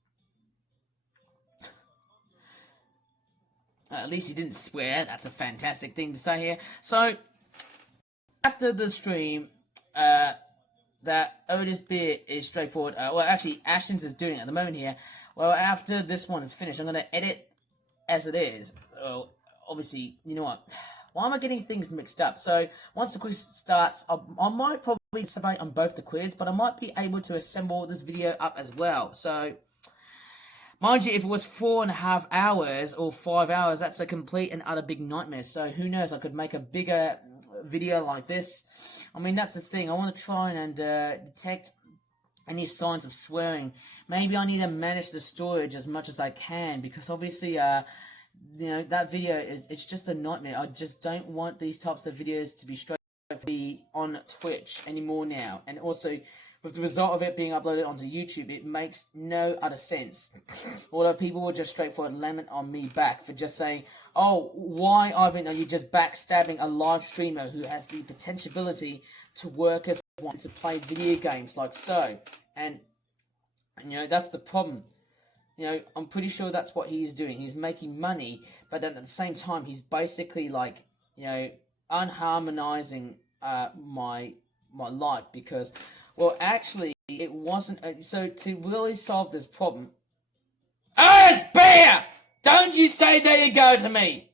At least he didn't swear. That's a fantastic thing to say here. So, after the stream, that Otis Beer is straightforward. Well, actually, Ashton's is doing it at the moment here. Well, after this one is finished, I'm going to edit as it is. Well, obviously, you know what? Why am I getting things mixed up? So, once the quiz starts, I might probably participate on both the quiz, but I might be able to assemble this video up as well. So, mind you, if it was 4.5 hours or 5 hours, that's a complete and utter big nightmare. So, who knows? I could make a bigger video like this. I mean, that's the thing. I want to try and detect any signs of swearing. Maybe I need to manage the storage as much as I can because obviously, you know, that video it's just a nightmare. I just don't want these types of videos to be on Twitch anymore now. And also, with the result of it being uploaded onto YouTube, it makes no other sense. Although people will just straightforward lament on me back for just saying, oh, why, Ivan, are you just backstabbing a live streamer who has the potentiality to work as one to play video games like so? And you know, that's the problem. You know, I'm pretty sure that's what he's doing. He's making money, but then at the same time, he's basically like, you know, unharmonizing my life because, well, actually, it wasn't. So to really solve this problem, Otis Beer, don't you say there you go to me,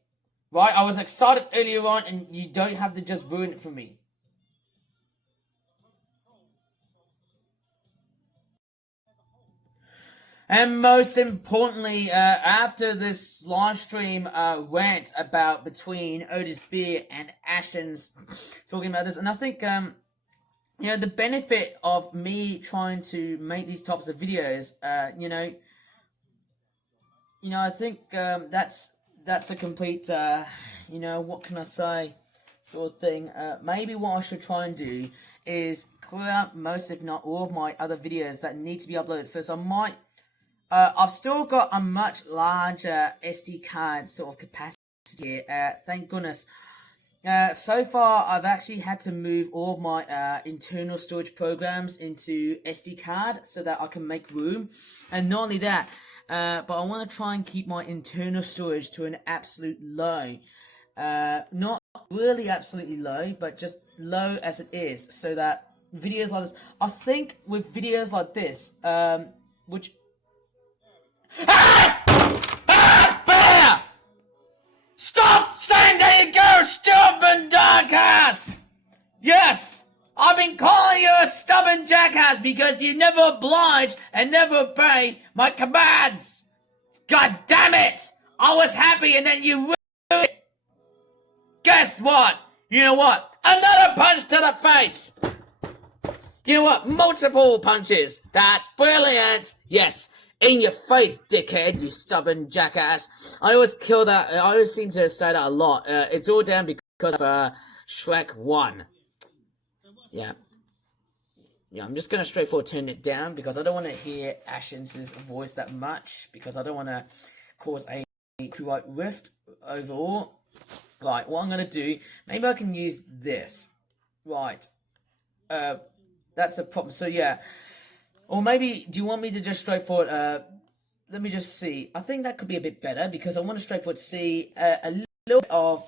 right? I was excited earlier on, and you don't have to just ruin it for me. And most importantly, after this live stream rant about between Otis Beer and Ashton's talking about this, and I think, you know, the benefit of me trying to make these types of videos, you know, I think that's a complete, you know, what can I say, sort of thing. Maybe what I should try and do is clear up most, if not all, of my other videos that need to be uploaded first. I might. I've still got a much larger SD card sort of capacity here, thank goodness. So far, I've actually had to move all of my internal storage programs into SD card so that I can make room. And not only that, but I want to try and keep my internal storage to an absolute low. Not really absolutely low, but just low as it is, so that videos like this, I think with videos like this, which... Bear! Stop saying there you go, stubborn jackass! Yes, I've been calling you a stubborn jackass because you never oblige and never obey my commands. God damn it! I was happy and then you ruined it. Guess what? You know what? Another punch to the face! You know what? Multiple punches! That's brilliant! Yes, in your face, dickhead, you stubborn jackass. I always kill that, I always seem to say that a lot. It's all down because of Shrek 1. Yeah. Yeah, I'm just going to straightforward turn it down because I don't want to hear Ashens' voice that much because I don't want to cause a copyright rift overall. Right, what I'm going to do, maybe I can use this. Right. That's a problem. So, yeah. Or maybe, do you want me to just straightforward, let me just see. I think that could be a bit better because I want to straightforward see a little bit of...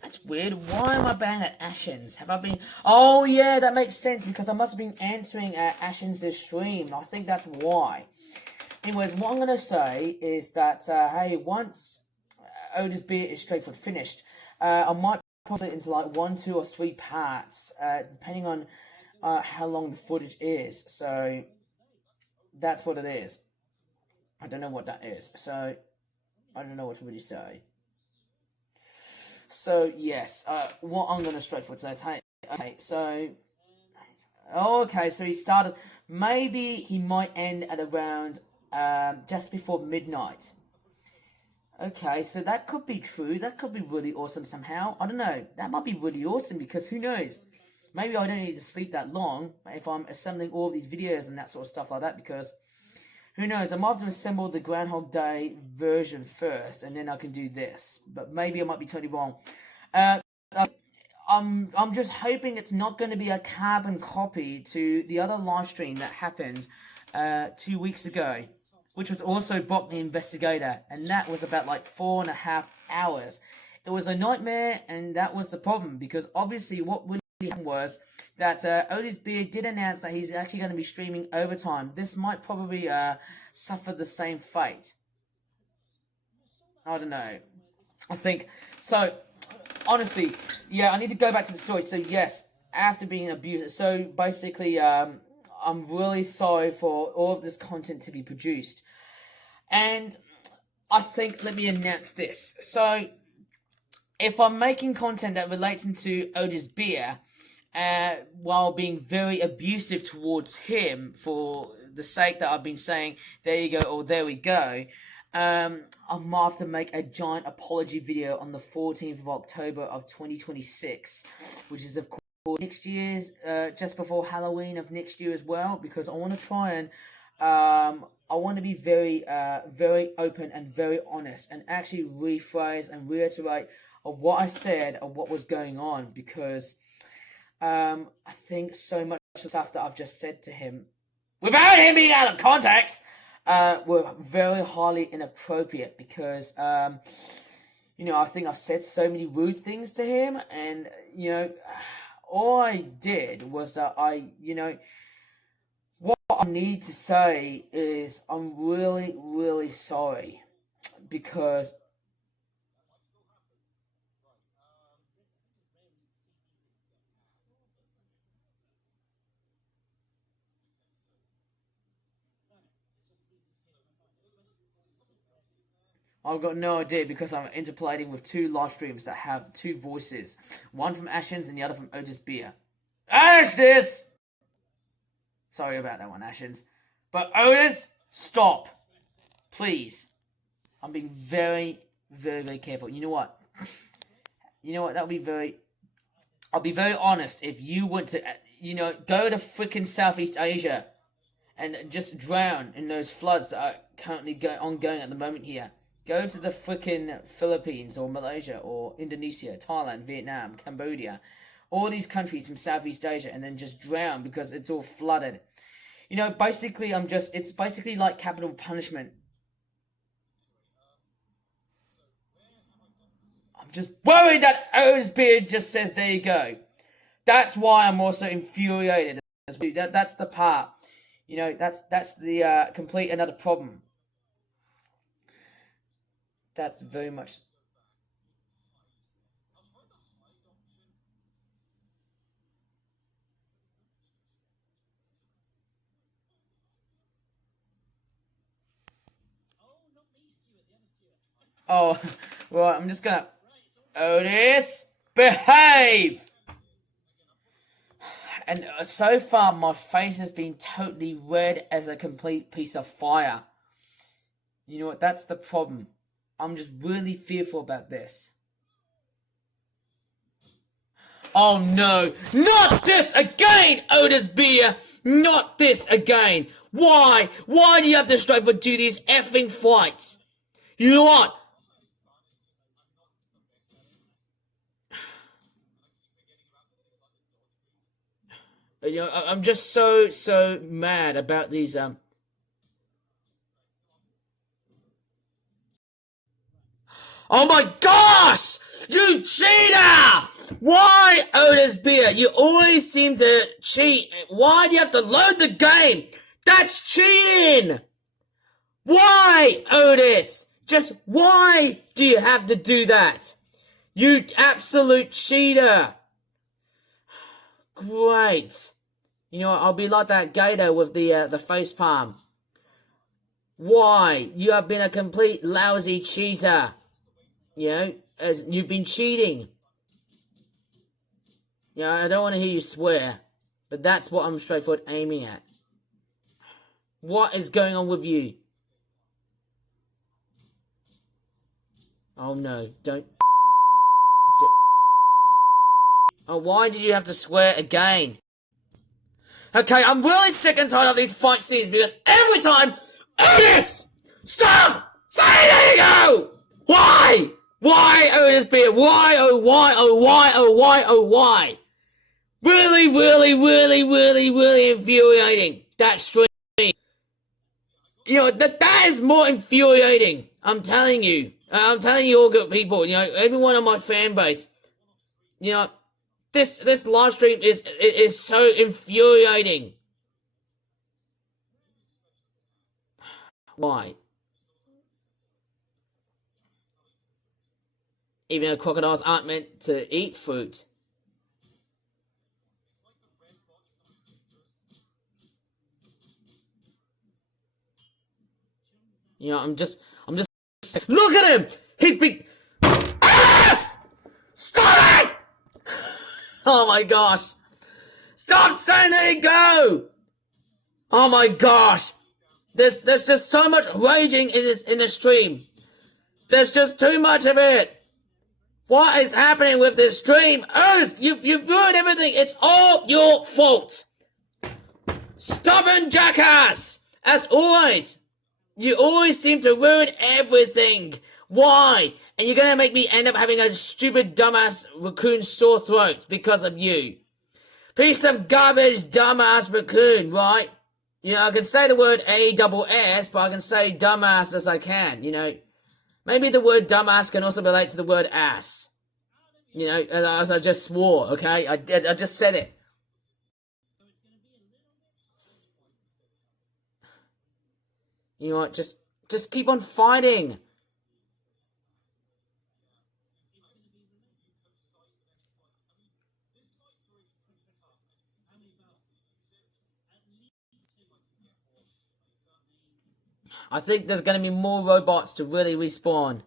That's weird. Why am I banging at Ashens? Have I been... Oh, yeah, that makes sense because I must have been answering Ashens' stream. I think that's why. Anyways, what I'm going to say is that, hey, once Otis Beer is straightforward finished, I might put it into like 1, 2, or 3 parts, depending on how long the footage is. So, that's what it is. I don't know what that is. So, I don't know what to really say. So, yes, what I'm going to straightforward say is, hey, okay, so... Okay, so he started... Maybe he might end at around just before midnight. Okay, so that could be true. That could be really awesome somehow. I don't know. That might be really awesome because who knows? Maybe I don't need to sleep that long if I'm assembling all these videos and that sort of stuff like that because who knows? I might have to assemble the Groundhog Day version first and then I can do this. But maybe I might be totally wrong. I'm just hoping it's not going to be a carbon copy to the other live stream that happened 2 weeks ago, which was also Brock the Investigator, and that was about like 4.5 hours. It was a nightmare, and that was the problem, because obviously what really happened was that Otis Beard did announce that he's actually going to be streaming overtime. This might probably suffer the same fate. I don't know. I think, so... Honestly, yeah, I need to go back to the story. So, yes, after being abused, so basically, I'm really sorry for all of this content to be produced. And I think, let me announce this. So, if I'm making content that relates into Otis Beer, while being very abusive towards him for the sake that I've been saying, there you go, or there we go, I might have to make a giant apology video on the 14th of October of 2026, which is of course next year's, just before Halloween of next year as well, because I want to try and, I want to be very, very open and very honest and actually rephrase and reiterate of what I said of what was going on, because, I think so much stuff that I've just said to him, without him being out of context, were very highly inappropriate because, you know, I think I've said so many rude things to him, and, you know, all I did was that what I need to say is I'm really, really sorry because... I've got no idea because I'm interpolating with 2 live streams that have 2 voices. One from Ashens and the other from Otis Beer. Ashens! Sorry about that one, Ashens. But Otis, stop. Please. I'm being very, very, very careful. You know what? You know what? That'll be very... I'll be very honest. If you went to, you know, go to freaking Southeast Asia and just drown in those floods that are currently ongoing at the moment here. Go to the freaking Philippines or Malaysia or Indonesia, Thailand, Vietnam, Cambodia, all these countries from Southeast Asia, and then just drown because it's all flooded. You know, basically, it's basically like capital punishment. I'm just worried that Otis Beard just says, there you go. That's why I'm also infuriated. That's the part. You know, that's the complete another problem. That's very much... Oh, well, I'm just gonna... Otis, behave! And so far, my face has been totally red as a complete piece of fire. You know what? That's the problem. I'm just really fearful about this. Oh no, not this again, Otis Beer! Not this again! Why? Why do you have to strive to do these effing fights? You know what? You know, I'm just so mad about these, Oh my gosh! You cheater! Why, Otis Beer? You always seem to cheat. Why do you have to load the game? That's cheating! Why, Otis? Just why do you have to do that? You absolute cheater! Great. You know, I'll be like that gator with the face palm. Why? You have been a complete lousy cheater. You know, as you've been cheating. You know, I don't want to hear you swear, but that's what I'm straightforward aiming at. What is going on with you? Oh no, don't. Oh, why did you have to swear again? Okay, I'm really sick and tired of these fight scenes because every time, Otis! Stop! Say there you go! Why? Why, Otis Beer? Why, oh why, oh why, oh why, oh why? Really, really, really, really, really infuriating. That stream. You know, that is more infuriating. I'm telling you. I'm telling you all good people, you know, everyone on my fan base. You know, this live stream is so infuriating. Why? Even though crocodiles aren't meant to eat fruit. You know, I'm just look at him! He's been ass! Stop it! Oh my gosh. Stop saying there you go! Oh my gosh. There's just so much raging in the stream. There's just too much of it. What is happening with this stream? Otis, you've ruined everything. It's all your fault. Stubborn jackass! As always. You always seem to ruin everything. Why? And you're gonna make me end up having a stupid dumbass raccoon sore throat because of you. Piece of garbage dumbass raccoon, right? You know, I can say the word A-double-S, but I can say dumbass as I can, you know. Maybe the word dumbass can also relate to the word ass. You know, as I just swore, okay? I just said it. You know what, just keep on fighting. I think there's going to be more robots to really respawn.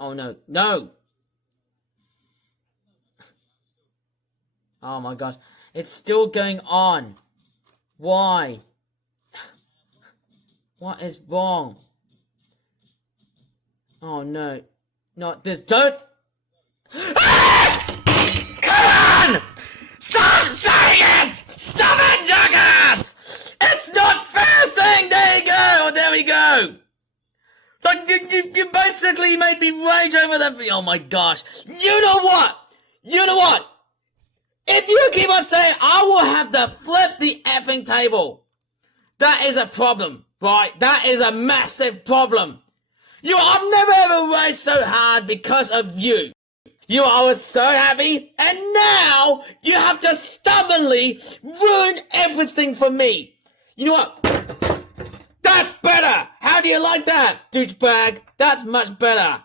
Oh no, no! Oh my gosh, it's still going on. Why? What is wrong? Oh no, not this, don't! Come on! Stop saying it! Stop it, jackass! It's not fair saying there you go, there we go! Like, you basically made me rage over that. Oh my gosh. You know what? You know what? If you keep on saying, I will have to flip the effing table. That is a problem, right? That is a massive problem. You know, I've never ever raged so hard because of you. You know, I was so happy, and now you have to stubbornly ruin everything for me. You know what? That's better! How do you like that, douchebag? That's much better.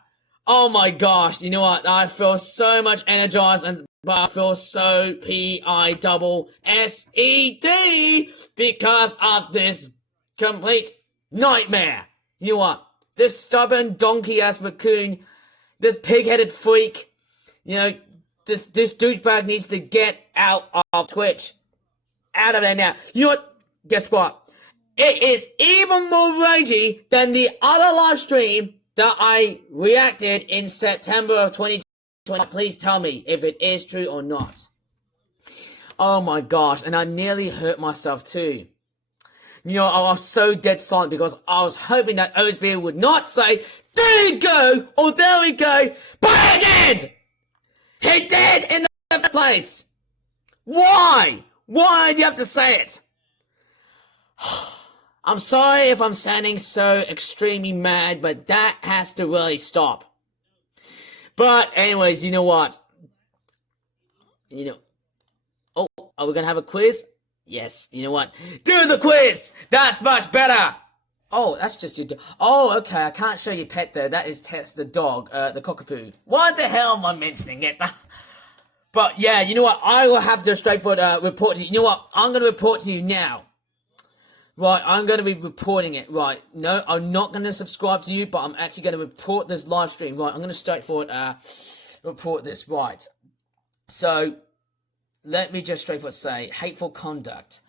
Oh my gosh, you know what? I feel so much energized, but I feel so PISSED because of this complete nightmare. You know what? This stubborn donkey-ass raccoon, this pig-headed freak, you know, This douchebag needs to get out of Twitch. Out of there now. You know what? Guess what? It is even more ragey than the other live stream that I reacted in September of 2020. Please tell me if it is true or not. Oh my gosh, and I nearly hurt myself too. You know, I was so dead silent because I was hoping that Otisbeer would not say, there you go, or there we go, but he did! He did in the first place! Why? Why do you have to say it? I'm sorry if I'm sounding so extremely mad, but that has to really stop. But anyways, you know what? You know, oh, are we gonna have a quiz? Yes, you know what? Do the quiz! That's much better! Oh, that's just your dog. Oh, okay, I can't show you pet there. That is Tess the dog, the cockapoo. Why the hell am I mentioning it? But yeah, you know what? I will have to straightforward report to you. You know what? I'm going to report to you now. Right, I'm going to be reporting it. Right, no, I'm not going to subscribe to you, but I'm actually going to report this live stream. Right, I'm going to straightforward report this. Right, so let me just straightforward say hateful conduct.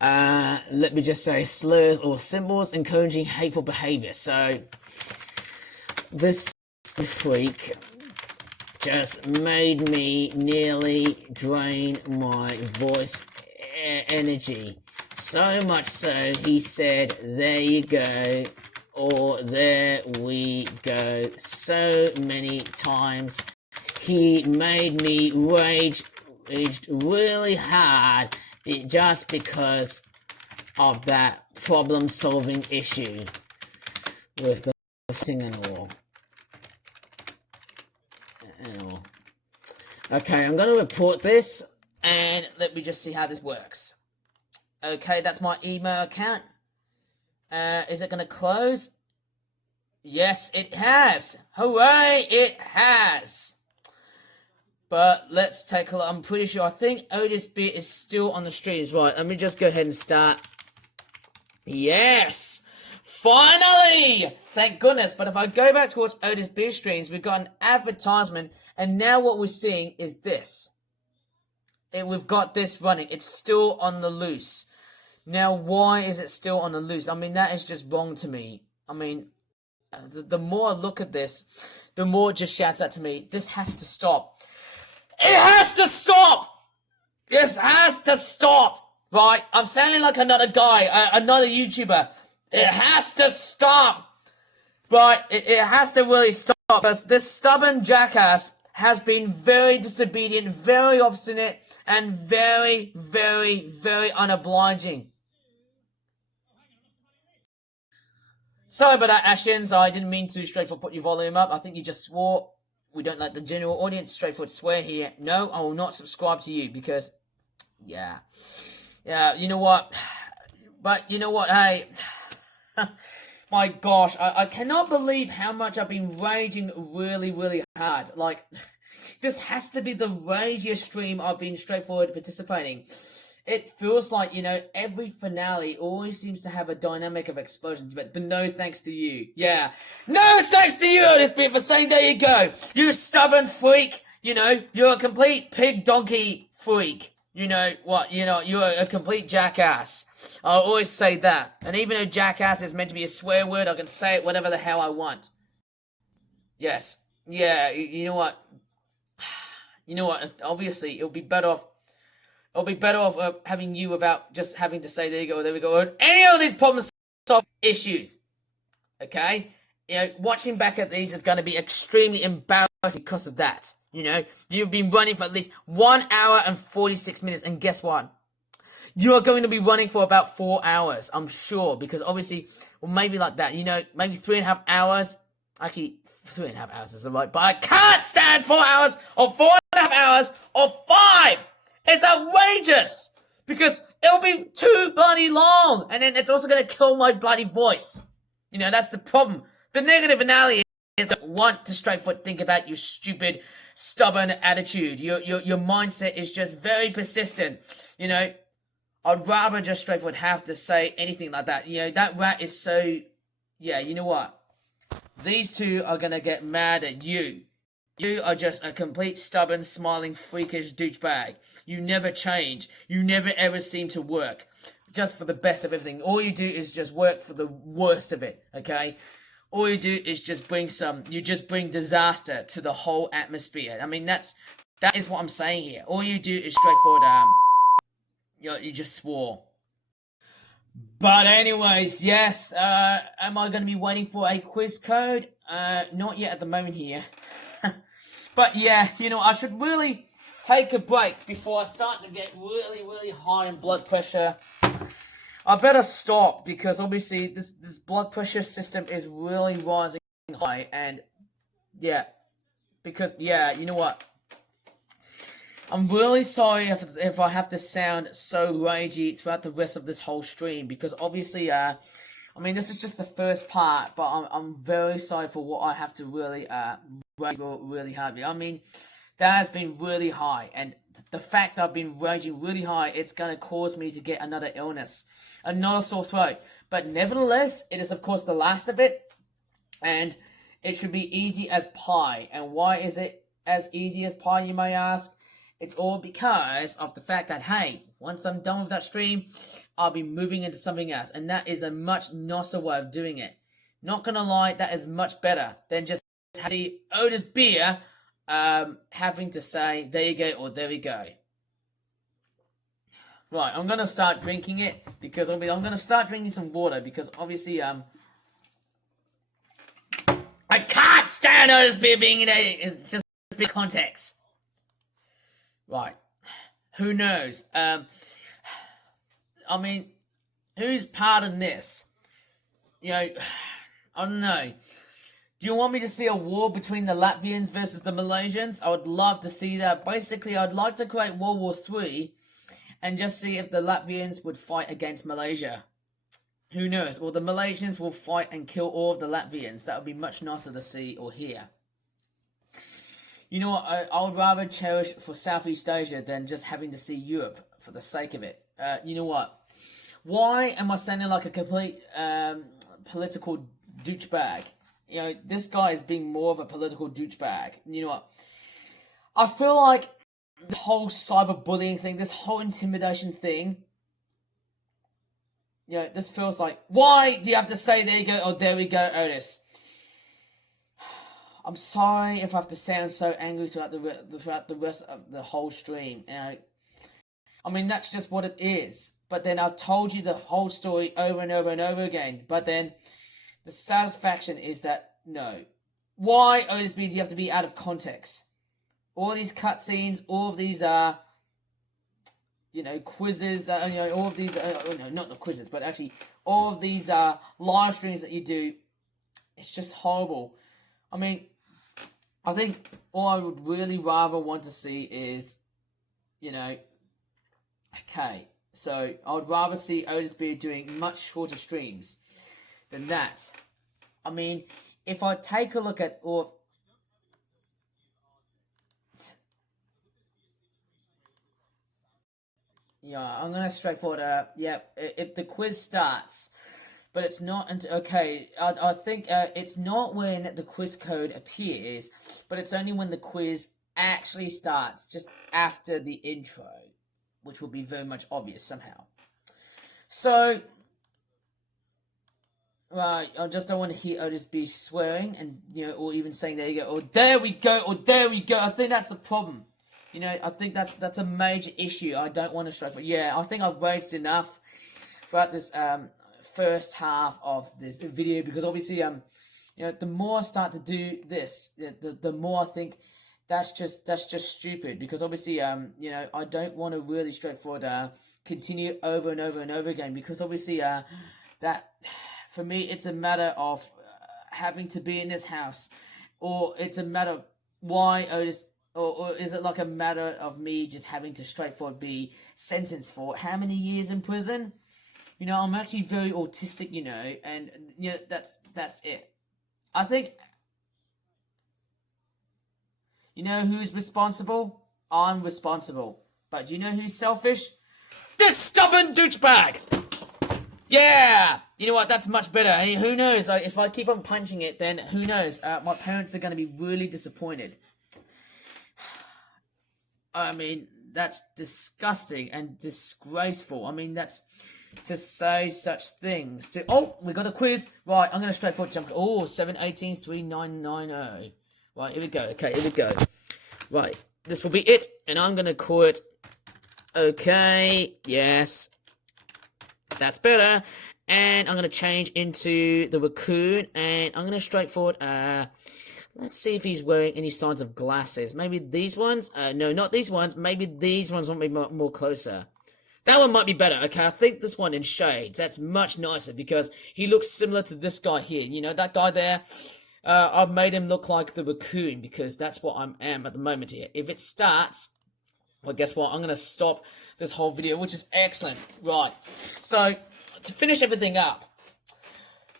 Let me just say slurs or symbols encouraging hateful behavior. So this freak just made me nearly drain my voice energy. So much so, he said, there you go, or there we go, so many times. He made me raged really hard just because of that problem-solving issue with the thing and all. Okay, I'm going to report this, and let me just see how this works. Okay, that's my email account. Is it going to close? Yes, it has. Hooray, it has. But let's take a look. I'm pretty sure. I think Otisbeer is still on the streams. Right, let me just go ahead and start. Yes! Finally! Thank goodness. But if I go back towards Otisbeer streams, we've got an advertisement. And now what we're seeing is this. We've got this running. It's still on the loose. Now, why is it still on the loose? I mean, that is just wrong to me. I mean, the more I look at this, the more it just shouts out to me, this has to stop. It has to stop! This has to stop! Right? I'm sounding like another guy, another YouTuber. It has to stop! Right? It has to really stop, because this stubborn jackass has been very disobedient, very obstinate, and very, very, very unobliging. Sorry about that, Ashens. I didn't mean to straightforward put your volume up. I think you just swore. We don't let the general audience straightforward swear here. No, I will not subscribe to you because, yeah, you know what? But you know what? Hey, my gosh, I cannot believe how much I've been raging really, really hard. Like, this has to be the ragiest stream I've been straightforward participating. It feels like, you know, every finale always seems to have a dynamic of explosions, but no thanks to you. Yeah. No thanks to you, Otisbeer, for saying there you go. You stubborn freak. You know, you're a complete pig donkey freak. You know what? You know, you're a complete jackass. I always say that. And even though jackass is meant to be a swear word, I can say it whatever the hell I want. Yes. Yeah, you know what? You know what? Obviously, it'll be better off having you without just having to say, there you go, there we go. Any of these problem-solving issues. Okay? You know, watching back at these is going to be extremely embarrassing because of that. You know, you've been running for at least 1 hour and 46 minutes, and guess what? You're going to be running for about 4 hours, I'm sure, because obviously, well, maybe like that, you know, maybe 3.5 hours. Actually, 3.5 hours is alright, but I can't stand 4 hours, or 4.5 hours, or 5! It's outrageous! Because it'll be too bloody long! And then it's also gonna kill my bloody voice. You know, that's the problem. The negative finale is I want to straightforward think about your stupid, stubborn attitude. Your mindset is just very persistent. You know, I'd rather just straightforward have to say anything like that. You know, that rat is so... Yeah, you know what? These two are gonna get mad at you. You are just a complete stubborn, smiling, freakish douchebag. You never change. You never ever seem to work. Just for the best of everything. All you do is just work for the worst of it, okay? All you do is just you just bring disaster to the whole atmosphere. I mean, that is what I'm saying here. All you do is straightforward, you just swore. But anyways, yes, am I going to be waiting for a quiz code? Not yet at the moment here. But yeah, I should really take a break before I start to get really, really high in blood pressure. I better stop because obviously this blood pressure system is really rising high, and yeah, because you know what? I'm really sorry if I have to sound so ragey throughout the rest of this whole stream, because obviously, I mean, this is just the first part, but I'm very sorry for what I have to really rage really hard. I mean, that has been really high, and the fact I've been raging really high, it's going to cause me to get another illness, another sore throat. But nevertheless, it is of course the last of it, and it should be easy as pie. And why is it as easy as pie, you may ask? It's all because of the fact that, hey, once I'm done with that stream, I'll be moving into something else. And that is a much nicer way of doing it. Not gonna lie, that is much better than just having Otis Beer having to say, there you go, or there we go. Right, I'm gonna start drinking it, because I'm gonna start drinking some water, because obviously, I can't stand Otis Beer being in it's just a bit of context. Right, who knows? I mean, who's part in this? I don't know. Do you want me to see a war between the Latvians versus the Malaysians? I would love to see that. Basically, I'd like to create World War III and just see if the Latvians would fight against Malaysia. Who knows? Or the Malaysians will fight and kill all of the Latvians. That would be much nicer to see or hear. You know what, I would rather cherish for Southeast Asia than just having to see Europe for the sake of it. You know what? Why am I sounding like a complete political douchebag? This guy is being more of a political douchebag. You know what? I feel like the whole cyberbullying thing, this whole intimidation thing, this feels like, why do you have to say there you go, or there we go, Otis? I'm sorry if I have to sound so angry throughout the rest of the whole stream. I mean, that's just what it is. But then I've told you the whole story over and over and over again. But then the satisfaction is that, no. Why, Otis B, do you have to be out of context? All these cutscenes, all of these, quizzes, all of these, no, not the quizzes, but actually all of these live streams that you do, it's just horrible. I mean, I think all I would really rather want to see is, okay, so I would rather see Otis Beer doing much shorter streams than that. I mean, if I take a look at all of... Yeah, I'm going to straightforward, if the quiz starts... But it's not until, okay, I think it's not when the quiz code appears, but it's only when the quiz actually starts, just after the intro, which will be very much obvious somehow. So, I just don't want to hear Otis be swearing, and, or even saying there you go, or there we go, or there we go. I think that's the problem. I think that's a major issue. I don't want to straightforward. Yeah, I think I've raged enough throughout this, first half of this video, because obviously the more I start to do this, the more I think that's just stupid, because obviously I don't want to really straightforward continue over and over and over again, because obviously that for me it's a matter of having to be in this house, or it's a matter of why Otis, or is it like a matter of me just having to straightforward be sentenced for how many years in prison? I'm actually very autistic, and, that's it. I think, who's responsible? I'm responsible. But do you know who's selfish? This stubborn douchebag! Yeah! You know what, that's much better. Hey, who knows, if I keep on punching it, then who knows, my parents are going to be really disappointed. I mean, that's disgusting and disgraceful. I mean, that's to say such things. We got a quiz. Right, I'm going to straightforward jump. 7183990. Right, here we go. Okay, here we go. Right, this will be it, and I'm going to call it. Okay, yes. That's better. And I'm going to change into the raccoon, and I'm going to straightforward, let's see if he's wearing any signs of glasses. Maybe these ones? No, not these ones. Maybe these ones want me more closer. That one might be better. Okay, I think this one in shades. That's much nicer because he looks similar to this guy here. You know, that guy there? I've made him look like the raccoon because that's what I am at the moment here. If it starts, well, guess what? I'm going to stop this whole video, which is excellent. Right, so to finish everything up,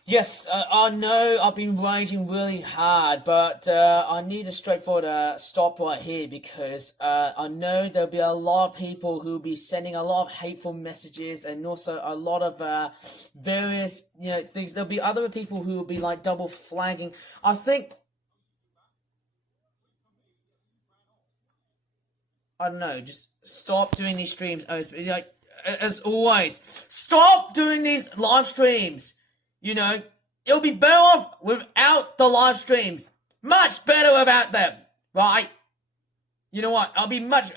yes, I know I've been raging really hard, but I need a straightforward stop right here because I know there'll be a lot of people who'll be sending a lot of hateful messages and also a lot of various, things. There'll be other people who will be like double flagging. I think, I don't know, just stop doing these streams. Like, as always, stop doing these live streams. It'll be better off without the live streams. Much better without them, right? You know what? I'll be much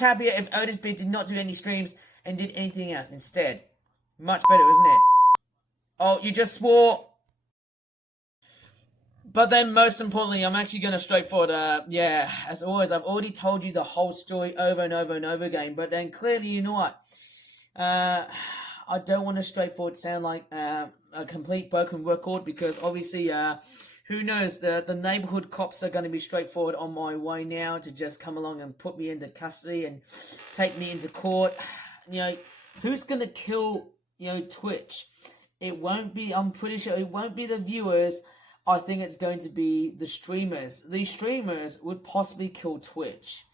happier if Otis B did not do any streams and did anything else instead. Much better, isn't it? Oh, you just swore. But then, most importantly, I'm actually going to straightforward, as always, I've already told you the whole story over and over and over again, but then clearly, you know what? I don't want to straightforward sound like a complete broken record because obviously, who knows, the neighborhood cops are going to be straightforward on my way now to just come along and put me into custody and take me into court. Who's going to kill, Twitch? It won't be, I'm pretty sure it won't be the viewers. I think it's going to be the streamers. The streamers would possibly kill Twitch,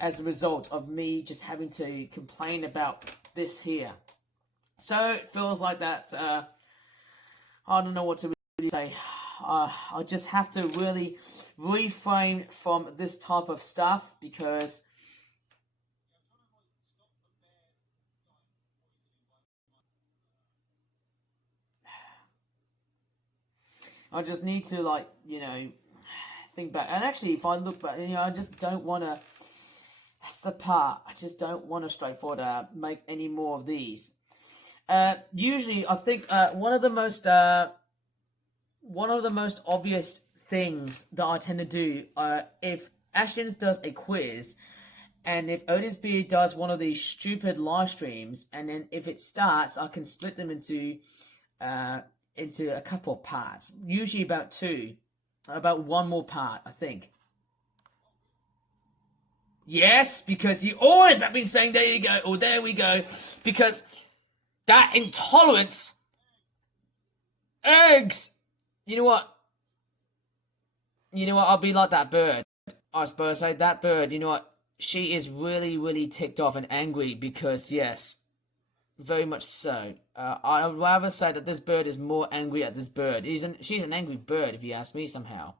as a result of me just having to complain about this here. So it feels like that, I don't know what to really say. I just have to really refrain from this type of stuff because I just need to, think back. And actually, if I look back, I just don't want to, that's the part, I just don't want to straightforward make any more of these. Usually, I think one of the most obvious things that I tend to do, if Ashton's does a quiz, and if Otis B does one of these stupid live streams, and then if it starts, I can split them into a couple of parts. Usually about one more part, I think. Yes, because you always have been saying, there you go, or there we go, because that intolerance, eggs, you know what, I'll be like that bird, I suppose, that bird, she is really, really ticked off and angry because, yes, very much so. I would rather say that this bird is more angry at this bird. She's an angry bird, if you ask me somehow.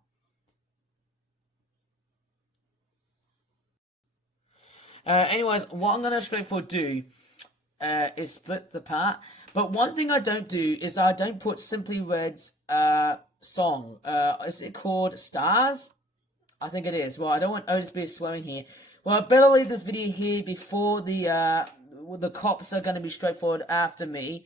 Anyways, what I'm going to straightforward do is split the part. But one thing I don't do is I don't put Simply Red's song. Is it called Stars? I think it is. Well, I don't want Otis B swearing here. Well, I better leave this video here before the cops are going to be straightforward after me.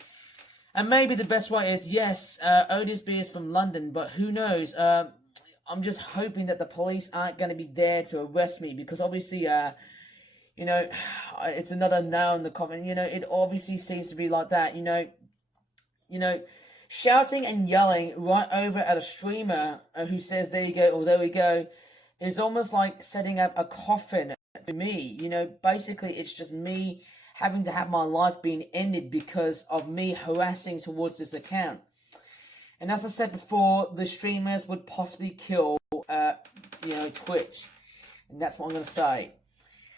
And maybe the best way is, yes, Otis B is from London, but who knows? I'm just hoping that the police aren't going to be there to arrest me because obviously, it's another nail in the coffin. It obviously seems to be like that. Shouting and yelling right over at a streamer who says, there you go, or there we go, is almost like setting up a coffin to me. Basically, it's just me having to have my life being ended because of me harassing towards this account. And as I said before, the streamers would possibly kill, Twitch. And that's what I'm going to say.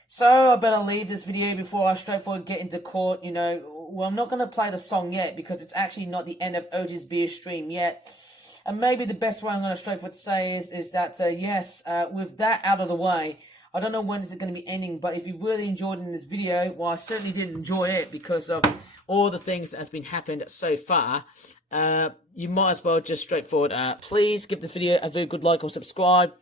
So I better leave this video before I straightforward get into court. Well, I'm not going to play the song yet because it's actually not the end of Otis B's stream yet. And maybe the best way I'm going to straightforward say is that, yes, with that out of the way, I don't know when is it going to be ending, but if you really enjoyed in this video, well, I certainly did enjoy it because of all the things that has been happened so far. You might as well just straightforward, please give this video a very good like or subscribe.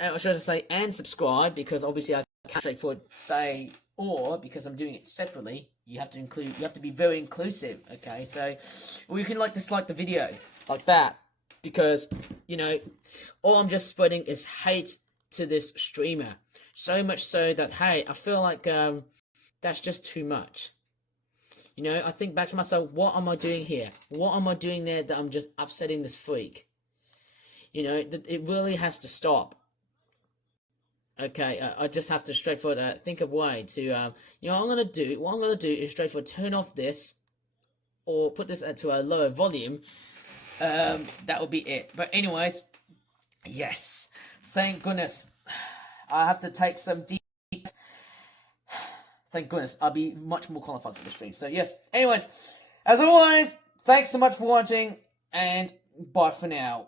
Or should I say, and subscribe, because obviously I can't straightforward say or, because I'm doing it separately. You have to be very inclusive, okay? So, or you can dislike the video, like that, because, all I'm just spreading is hate to this streamer. So much so that, hey, I feel like, that's just too much. I think back to myself, what am I doing here? What am I doing there that I'm just upsetting this freak? It really has to stop. Okay, I just have to straightforward think of a way to, what I'm going to do is straightforward turn off this, or put this to a lower volume. That will be it. But anyways, yes, thank goodness. I have to take some deep, thank goodness, I'll be much more qualified for the stream. So yes, anyways, as always, thanks so much for watching, and bye for now.